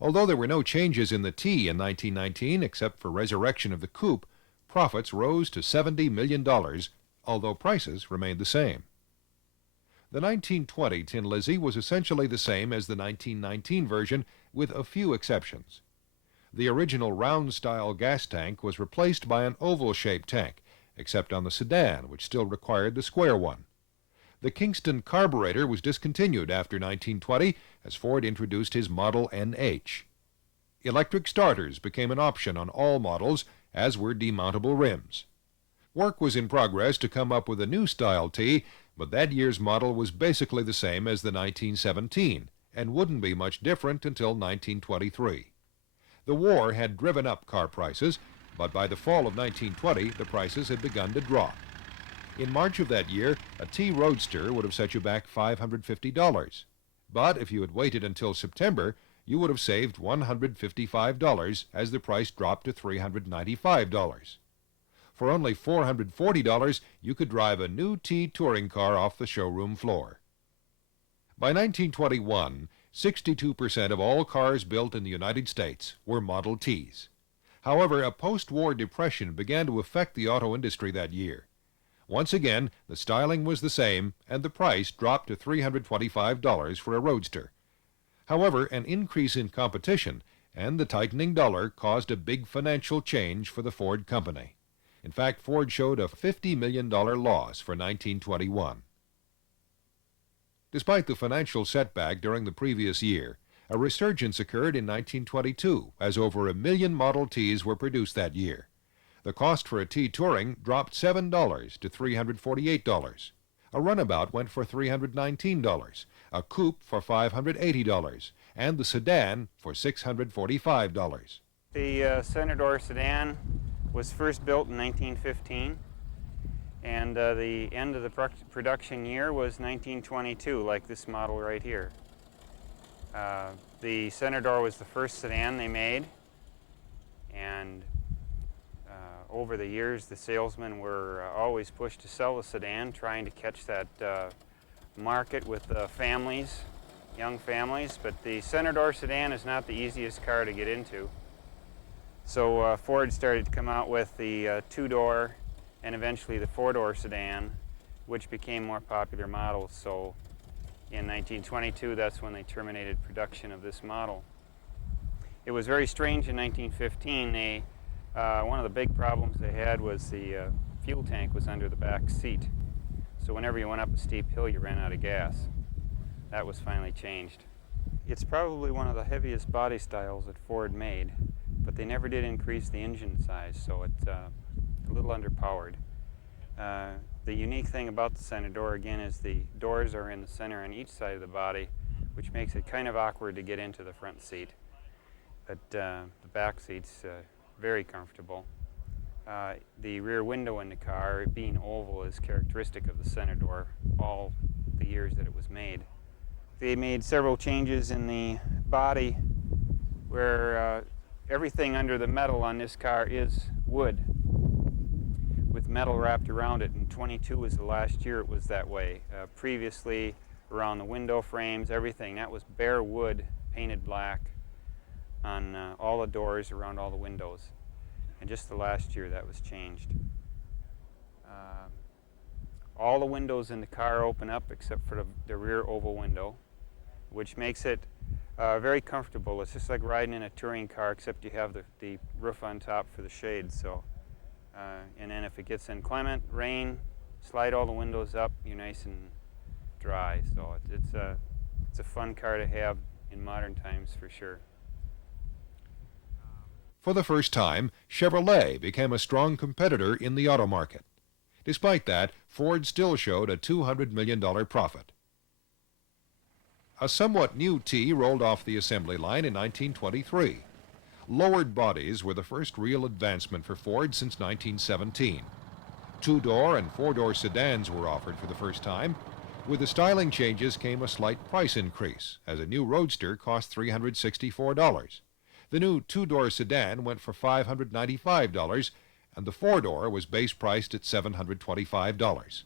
Although there were no changes in the T in 1919 except for resurrection of the coupe, profits rose to $70 million, although prices remained the same. The 1920 Tin Lizzie was essentially the same as the 1919 version, with a few exceptions. The original round-style gas tank was replaced by an oval-shaped tank, except on the sedan, which still required the square one. The Kingston carburetor was discontinued after 1920 as Ford introduced his Model NH. Electric starters became an option on all models, as were demountable rims. Work was in progress to come up with a new style T, but that year's model was basically the same as the 1917 and wouldn't be much different until 1923. The war had driven up car prices, but by the fall of 1920, the prices had begun to drop. In March of that year, a T Roadster would have set you back $550. But if you had waited until September, you would have saved $155 as the price dropped to $395. For only $440, you could drive a new T touring car off the showroom floor. By 1921, 62% of all cars built in the United States were Model Ts. However, a post-war depression began to affect the auto industry that year. Once again, the styling was the same, and the price dropped to $325 for a Roadster. However, an increase in competition and the tightening dollar caused a big financial change for the Ford company. In fact, Ford showed a $50 million loss for 1921. Despite the financial setback during the previous year, a resurgence occurred in 1922, as over 1 million Model Ts were produced that year. The cost for a T Touring dropped $7 to $348. A runabout went for $319, a coupe for $580, and the sedan for $645. The Senador sedan was first built in 1915, and the end of the production year was 1922, like this model right here. The Senador was the first sedan they made, and over the years the salesmen were always pushed to sell the sedan, trying to catch that market with families, young families, but the Senador sedan is not the easiest car to get into. So Ford started to come out with the two-door and eventually the four-door sedan, which became more popular models. So in 1922, that's when they terminated production of this model. It was very strange in 1915. One of the big problems they had was the fuel tank was under the back seat. So whenever you went up a steep hill, you ran out of gas. That was finally changed. It's probably one of the heaviest body styles that Ford made, but they never did increase the engine size, so it's a little underpowered. The unique thing about the Senador, again, is the doors are in the center on each side of the body, which makes it kind of awkward to get into the front seat. But the back seat's very comfortable. The rear window in the car, being oval, is characteristic of the Senador all the years that it was made. they made several changes in the body where everything under the metal on this car is wood with metal wrapped around it, and 22 was the last year it was that way. Previously, around the window frames, everything, that was bare wood painted black on all the doors around all the windows. And just the last year that was changed. All the windows in the car open up except for the rear oval window, which makes it very comfortable. It's just like riding in a touring car, except you have the roof on top for the shade. So, and then if it gets inclement rain, slide all the windows up, you're nice and dry. So it's a fun car to have in modern times for sure. For the first time, Chevrolet became a strong competitor in the auto market. Despite that, Ford still showed a $200 million profit. A somewhat new T rolled off the assembly line in 1923. Lowered bodies were the first real advancement for Ford since 1917. Two-door and four-door sedans were offered for the first time. With the styling changes came a slight price increase, as a new Roadster cost $364. The new two-door sedan went for $595, and the four-door was base priced at $725.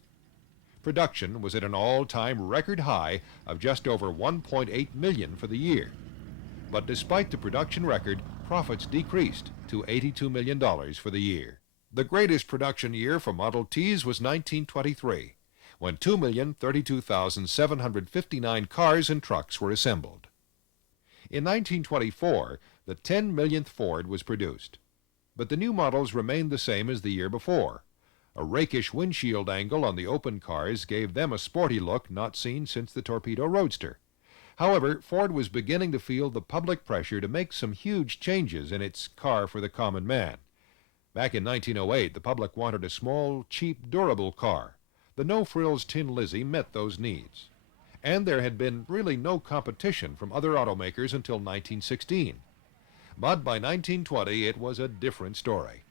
Production was at an all-time record high of just over 1.8 million for the year. But despite the production record, profits decreased to $82 million for the year. The greatest production year for Model Ts was 1923, when 2,032,759 cars and trucks were assembled. In 1924, the 10 millionth Ford was produced. But the new models remained the same as the year before. A rakish windshield angle on the open cars gave them a sporty look not seen since the Torpedo Roadster. However, Ford was beginning to feel the public pressure to make some huge changes in its car for the common man. Back in 1908, the public wanted a small, cheap, durable car. The no-frills Tin Lizzie met those needs. And there had been really no competition from other automakers until 1916. But by 1920, it was a different story.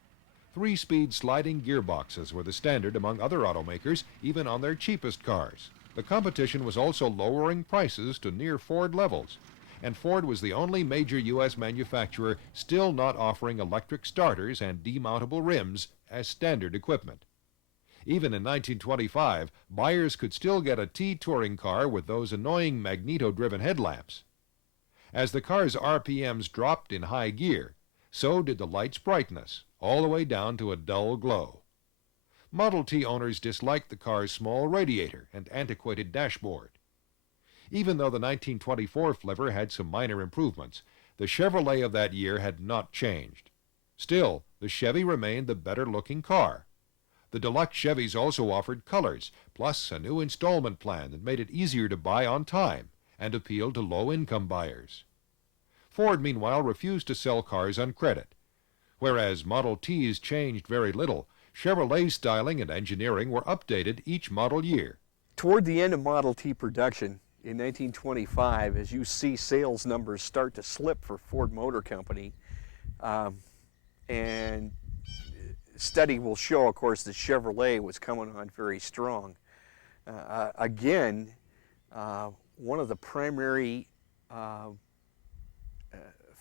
3-speed sliding gearboxes were the standard among other automakers, even on their cheapest cars. The competition was also lowering prices to near Ford levels, and Ford was the only major U.S. manufacturer still not offering electric starters and demountable rims as standard equipment. Even in 1925, buyers could still get a T touring car with those annoying magneto-driven headlamps. As the car's RPMs dropped in high gear, so did the light's brightness, all the way down to a dull glow. Model T owners disliked the car's small radiator and antiquated dashboard. Even though the 1924 flivver had some minor improvements, the Chevrolet of that year had not changed. Still, the Chevy remained the better-looking car. The deluxe Chevys also offered colors, plus a new installment plan that made it easier to buy on time and appealed to low-income buyers. Ford, meanwhile, refused to sell cars on credit. Whereas Model Ts changed very little, Chevrolet's styling and engineering were updated each model year. Toward the end of Model T production in 1925, as you see sales numbers start to slip for Ford Motor Company, and study will show, of course, that Chevrolet was coming on very strong. Again, one of the primary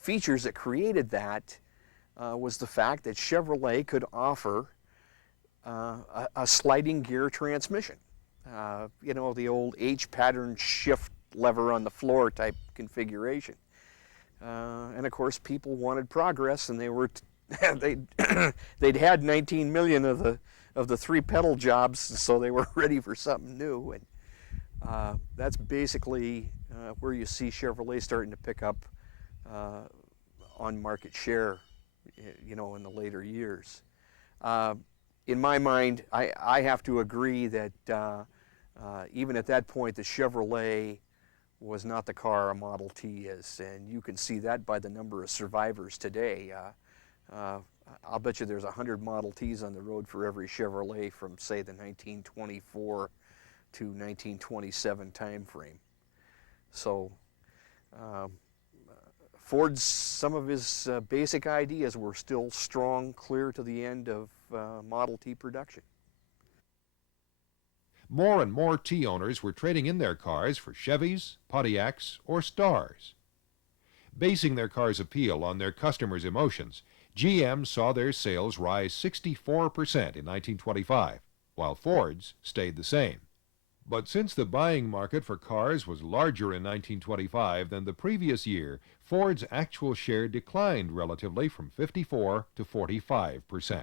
features that created that was the fact that Chevrolet could offer a sliding gear transmission. You know, the old H-pattern shift lever on the floor type configuration. And of course, people wanted progress, and they were they'd had 19 million of the 3-pedal jobs, so they were ready for something new. And that's basically where you see Chevrolet starting to pick up on market share, you know, in the later years. In my mind, I have to agree that even at that point, the Chevrolet was not the car a Model T is, and you can see that by the number of survivors today. I'll bet you there's 100 Model Ts on the road for every Chevrolet from, say, the 1924 to 1927 time frame. So Ford's, some of his basic ideas were still strong, clear to the end of Model T production. More and more T owners were trading in their cars for Chevys, Pontiacs, or Stars. Basing their cars' appeal on their customers' emotions, GM saw their sales rise 64% in 1925, while Ford's stayed the same. But since the buying market for cars was larger in 1925 than the previous year, Ford's actual share declined relatively from 54 to 45%.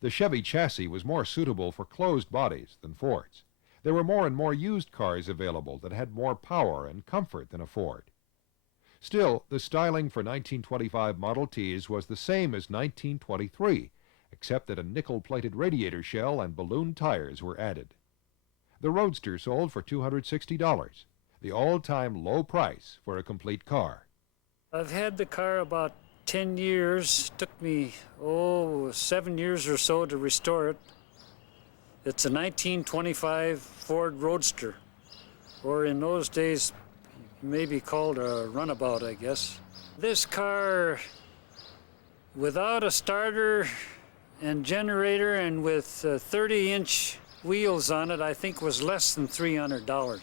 The Chevy chassis was more suitable for closed bodies than Ford's. There were more and more used cars available that had more power and comfort than a Ford. Still, the styling for 1925 Model Ts was the same as 1923, except that a nickel-plated radiator shell and balloon tires were added. The Roadster sold for $260, the all-time low price for a complete car. I've had the car about 10 years. Took me, 7 years or so to restore it. It's a 1925 Ford Roadster, or in those days, maybe called a runabout, I guess. This car, without a starter and generator and with 30-inch wheels on it, I think was less than $300.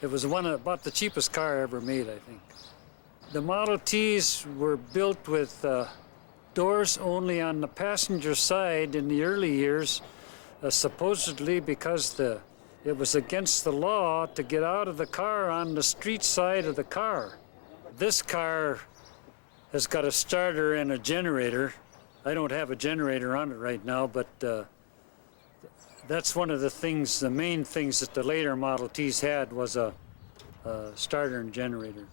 It was about the cheapest car ever made, I think. The Model Ts were built with doors only on the passenger side in the early years, supposedly because it was against the law to get out of the car on the street side of the car. This car has got a starter and a generator. I don't have a generator on it right now, but that's one of the things, the main things that the later Model Ts had was a starter and generator.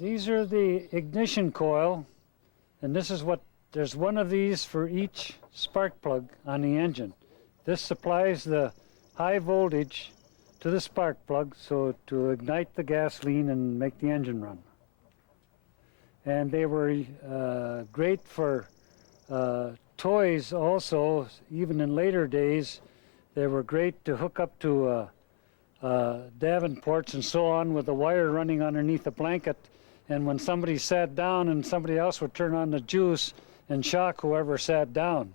These are the ignition coil, and this is there's one of these for each spark plug on the engine. This supplies the high voltage to the spark plug so to ignite the gasoline and make the engine run. And they were great for toys also. Even in later days, they were great to hook up to Davenports and so on with a wire running underneath a blanket. And when somebody sat down, and somebody else would turn on the juice and shock whoever sat down.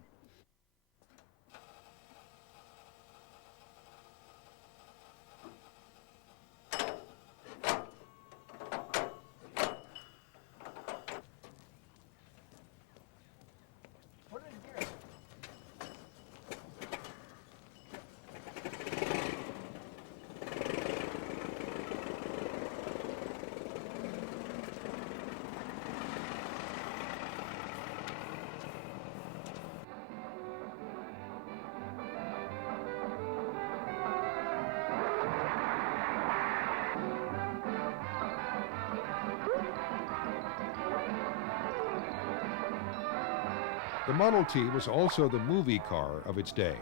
The Model T was also the movie car of its day.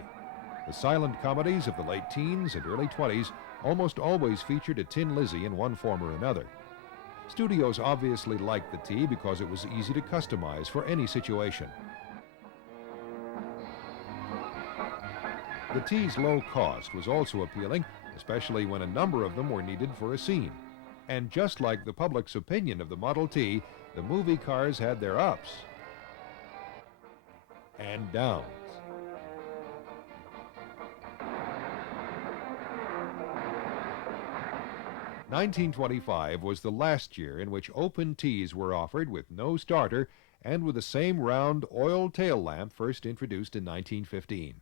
The silent comedies of the late teens and early 20s almost always featured a Tin Lizzie in one form or another. Studios obviously liked the T because it was easy to customize for any situation. The T's low cost was also appealing, especially when a number of them were needed for a scene. And just like the public's opinion of the Model T, the movie cars had their ups and downs. "1925 was the last year in which open Ts were offered with no starter and with the same round oil tail lamp first introduced in 1915.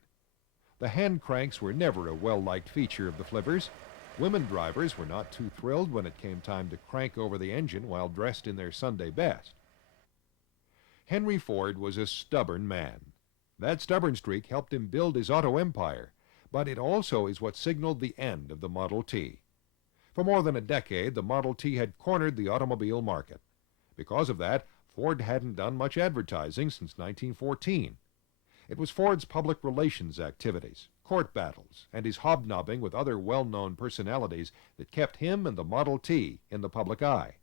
The hand cranks were never a well-liked feature of the flippers. Women drivers were not too thrilled when it came time to crank over the engine while dressed in their Sunday best. Henry Ford was a stubborn man. That stubborn streak helped him build his auto empire, but it also is what signaled the end of the Model T. For more than a decade, the Model T had cornered the automobile market. Because of that, Ford hadn't done much advertising since 1914. It was Ford's public relations activities, court battles, and his hobnobbing with other well-known personalities that kept him and the Model T in the public eye.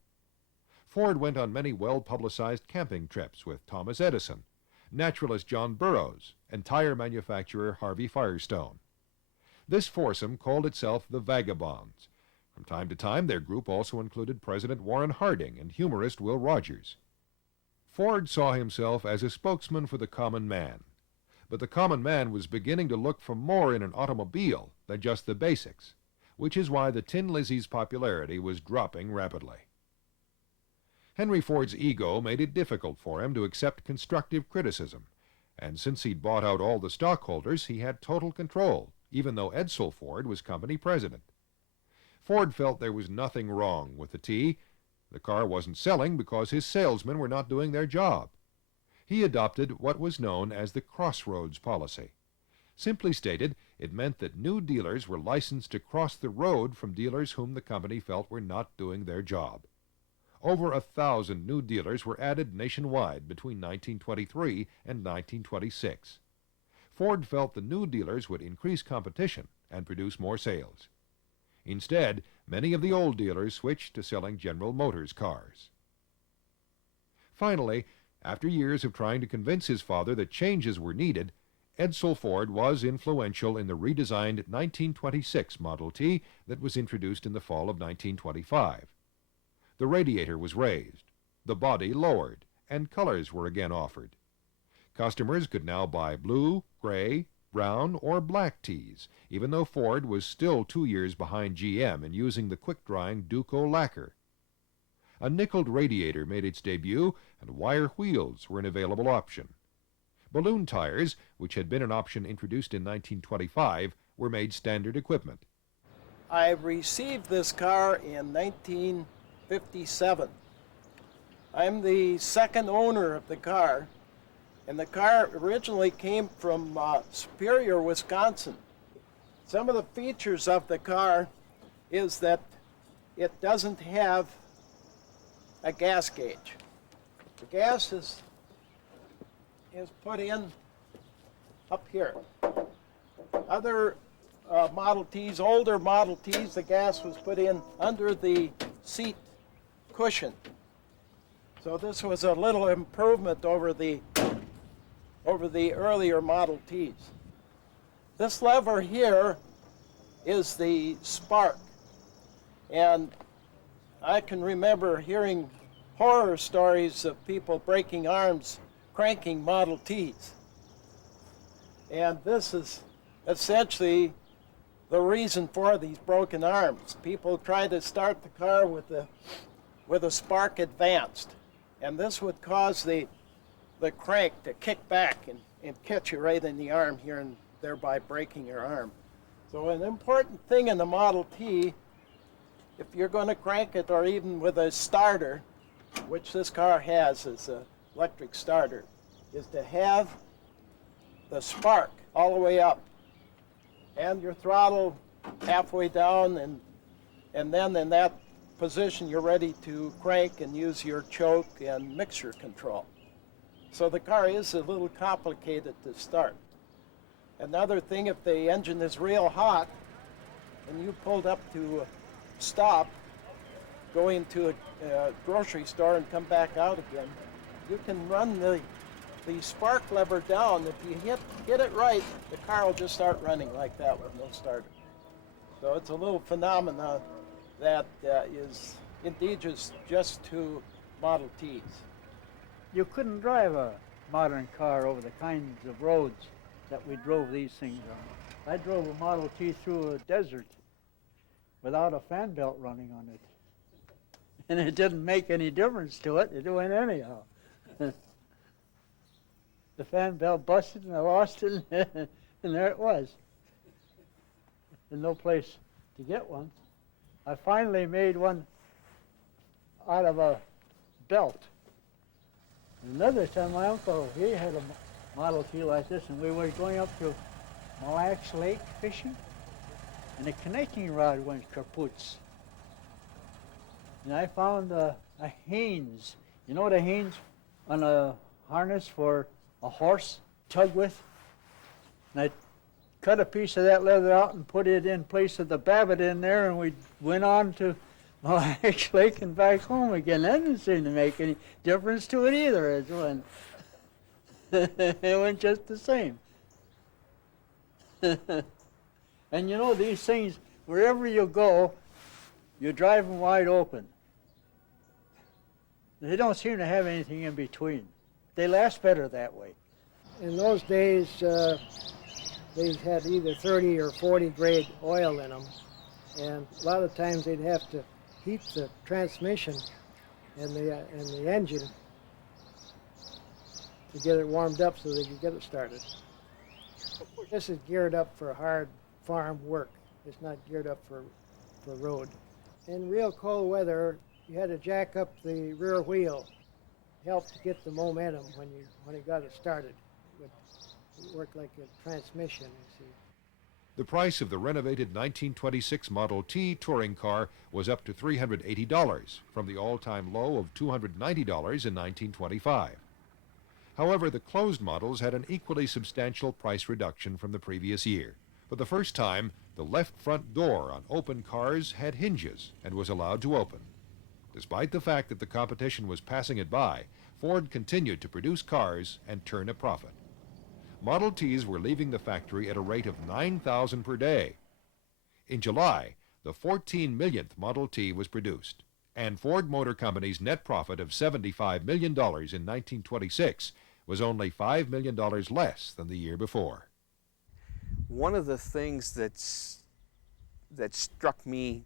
Ford went on many well-publicized camping trips with Thomas Edison, naturalist John Burroughs, and tire manufacturer Harvey Firestone. This foursome called itself the Vagabonds. From time to time, their group also included President Warren Harding and humorist Will Rogers. Ford saw himself as a spokesman for the common man, but the common man was beginning to look for more in an automobile than just the basics, which is why the Tin Lizzie's popularity was dropping rapidly. Henry Ford's ego made it difficult for him to accept constructive criticism, and since he'd bought out all the stockholders, he had total control, even though Edsel Ford was company president. Ford felt there was nothing wrong with the T. The car wasn't selling because his salesmen were not doing their job. He adopted what was known as the Crossroads policy. Simply stated, it meant that new dealers were licensed to cross the road from dealers whom the company felt were not doing their job. Over 1,000 new dealers were added nationwide between 1923 and 1926. Ford felt the new dealers would increase competition and produce more sales. Instead, many of the old dealers switched to selling General Motors cars. Finally, after years of trying to convince his father that changes were needed, Edsel Ford was influential in the redesigned 1926 Model T that was introduced in the fall of 1925. The radiator was raised, the body lowered, and colors were again offered. Customers could now buy blue, gray, brown, or black Ts, even though Ford was still 2 years behind GM in using the quick-drying Duco lacquer. A nickeled radiator made its debut, and wire wheels were an available option. Balloon tires, which had been an option introduced in 1925, were made standard equipment. I received this car in 1957. I'm the second owner of the car, and the car originally came from Superior, Wisconsin. Some of the features of the car is that it doesn't have a gas gauge. The gas is put in up here. Other Model Ts, older Model Ts, the gas was put in under the seat cushion. So this was a little improvement over the earlier Model Ts. This lever here is the spark. And I can remember hearing horror stories of people breaking arms cranking Model Ts. And this is essentially the reason for these broken arms. People try to start the car with a spark advanced, and this would cause the crank to kick back and catch you right in the arm here, and thereby breaking your arm. So an important thing in the Model T, if you're going to crank it, or even with a starter, which this car has as an electric starter, is to have the spark all the way up and your throttle halfway down, and then in that position you're ready to crank and use your choke and mixture control. So the car is a little complicated to start. Another thing, if the engine is real hot and you pulled up to a stop, going to a grocery store and come back out again, you can run the spark lever down. If you get it right, the car will just start running like that with no starter. So it's a little phenomena that is indigenous just to Model Ts. You couldn't drive a modern car over the kinds of roads that we drove these things on. I drove a Model T through a desert without a fan belt running on it. And it didn't make any difference to it. It went anyhow. The fan belt busted and I lost it, and there it was. And no place to get one. I finally made one out of a belt. Another time, my uncle, he had a Model T like this, and we were going up to Mille Lacs Lake fishing, and the connecting rod went kaput. And I found a Haynes. You know what a Haynes on a harness for a horse tug with? And I cut a piece of that leather out and put it in place of the Babbitt in there, and we went on to Mille Lacs Lake and back home again. That didn't seem to make any difference to it either. It went just the same. And you know, these things, wherever you go, you drive them wide open. They don't seem to have anything in between. They last better that way. In those days, they had either 30 or 40 grade oil in them, and a lot of times they'd have to heat the transmission and the engine to get it warmed up so they could get it started. This is geared up for hard farm work. It's not geared up for road. In real cold weather, you had to jack up the rear wheel. Helped to get the momentum when you got it started. It worked like a transmission, you see. The price of the renovated 1926 Model T touring car was up to $380 from the all-time low of $290 in 1925. However, the closed models had an equally substantial price reduction from the previous year. For the first time, the left front door on open cars had hinges and was allowed to open. Despite the fact that the competition was passing it by, Ford continued to produce cars and turn a profit. Model Ts were leaving the factory at a rate of 9,000 per day. In July, the 14 millionth Model T was produced, and Ford Motor Company's net profit of $75 million in 1926 was only $5 million less than the year before. One of the things that struck me,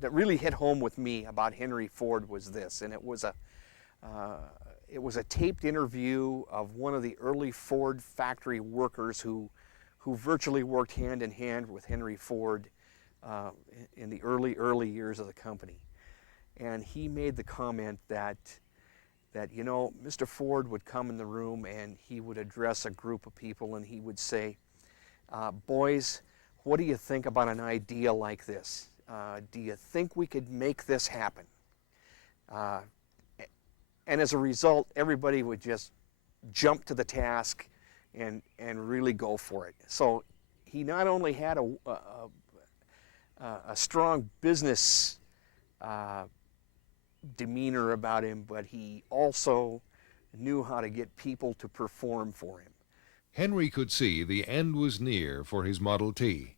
that really hit home with me about Henry Ford was this, and it was a taped interview of one of the early Ford factory workers who virtually worked hand in hand with Henry Ford in the early years of the company. And he made the comment that you know, Mr. Ford would come in the room and he would address a group of people and he would say, boys, what do you think about an idea like this? Do you think we could make this happen? And as a result, everybody would just jump to the task and really go for it. So he not only had a strong business demeanor about him, but he also knew how to get people to perform for him. Henry could see the end was near for his Model T.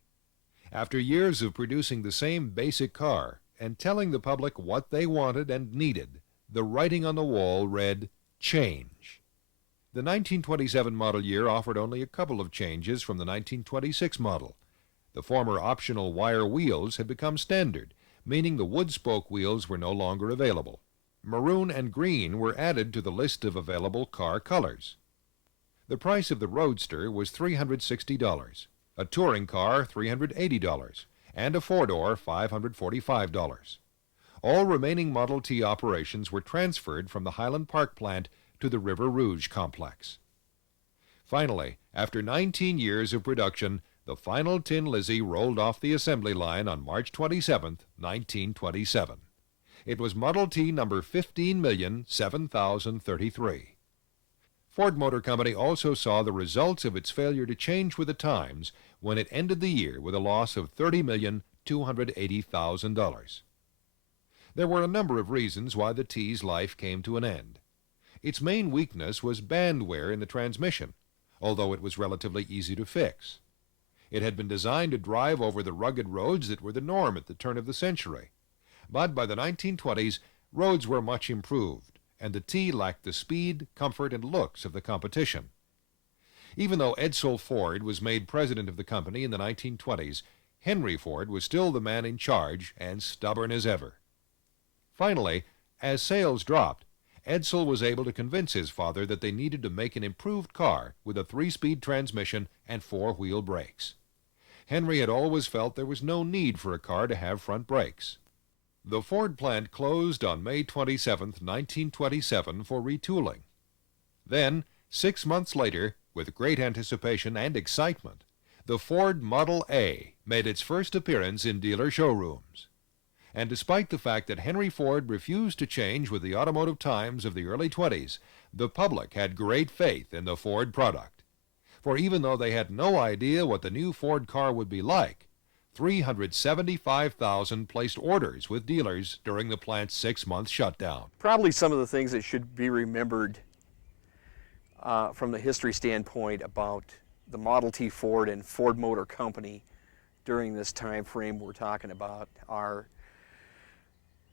After years of producing the same basic car and telling the public what they wanted and needed, the writing on the wall read, "Change." The 1927 model year offered only a couple of changes from the 1926 model. The former optional wire wheels had become standard, meaning the wood spoke wheels were no longer available. Maroon and green were added to the list of available car colors. The price of the Roadster was $360, a touring car $380, and a four-door $545. All remaining Model T operations were transferred from the Highland Park plant to the River Rouge complex. Finally, after 19 years of production, the final Tin Lizzie rolled off the assembly line on March 27, 1927. It was Model T number 15,007,033. Ford Motor Company also saw the results of its failure to change with the times when it ended the year with a loss of $30,280,000. There were a number of reasons why the T's life came to an end. Its main weakness was band wear in the transmission, although it was relatively easy to fix. It had been designed to drive over the rugged roads that were the norm at the turn of the century. But by the 1920s, roads were much improved, and the T lacked the speed, comfort, and looks of the competition. Even though Edsel Ford was made president of the company in the 1920s, Henry Ford was still the man in charge and stubborn as ever. Finally, as sales dropped, Edsel was able to convince his father that they needed to make an improved car with a 3-speed transmission and 4-wheel brakes. Henry had always felt there was no need for a car to have front brakes. The Ford plant closed on May 27, 1927 for retooling. Then, 6 months later, with great anticipation and excitement, the Ford Model A made its first appearance in dealer showrooms. And despite the fact that Henry Ford refused to change with the automotive times of the early 20s, the public had great faith in the Ford product. For even though they had no idea what the new Ford car would be like, 375,000 placed orders with dealers during the plant's 6-month shutdown. Probably some of the things that should be remembered from the history standpoint about the Model T Ford and Ford Motor Company during this time frame we're talking about are,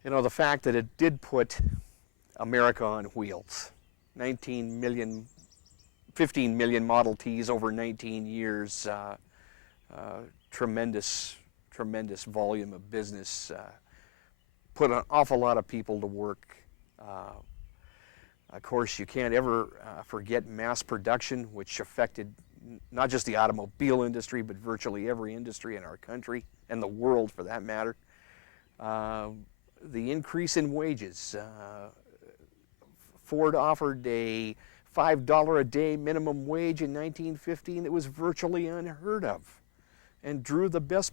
you know, the fact that it did put America on wheels. 19 million 15 million Model Ts over 19 years. Tremendous volume of business. Put an awful lot of people to work. Of course, you can't ever forget mass production, which affected not just the automobile industry, but virtually every industry in our country and the world for that matter. The increase in wages. Ford offered a $5 a day minimum wage in 1915 that was virtually unheard of, and drew the best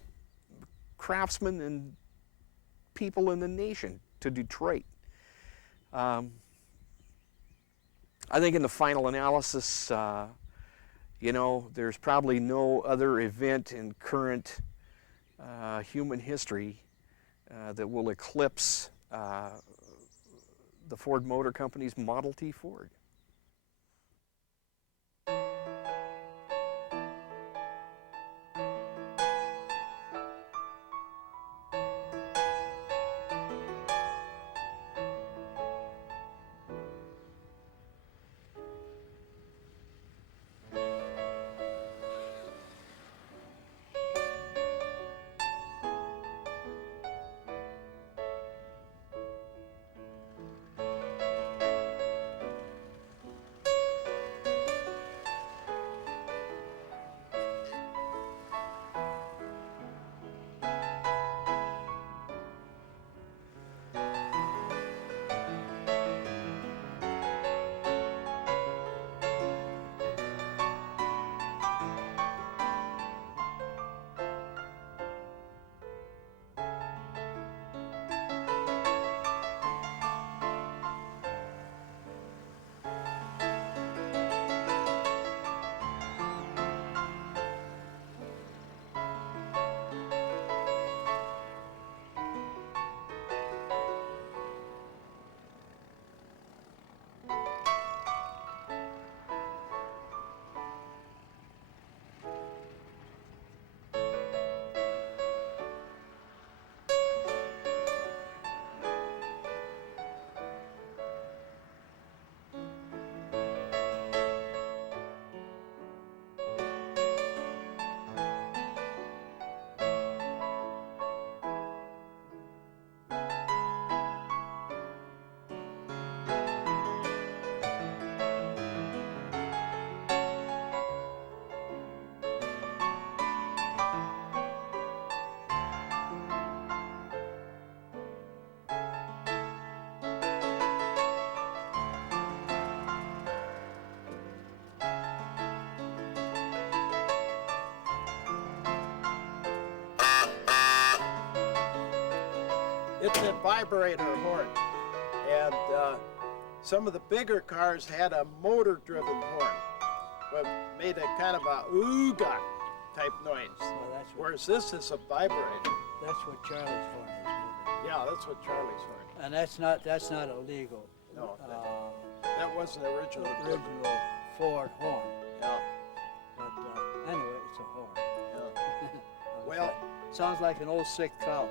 craftsmen and people in the nation to Detroit. I think in the final analysis, you know, there's probably no other event in current human history that will eclipse the Ford Motor Company's Model T Ford. It's a vibrator horn, and some of the bigger cars had a motor-driven horn, but made a kind of a ooga type noise. Well, whereas this is a vibrator. That's what Charlie's horn is. Yeah, that's what Charlie's horn. And that's not illegal. No, that wasn't the original. Original Ford horn. Yeah. But anyway, it's a horn. Yeah. Well, sounds like an old sick cow.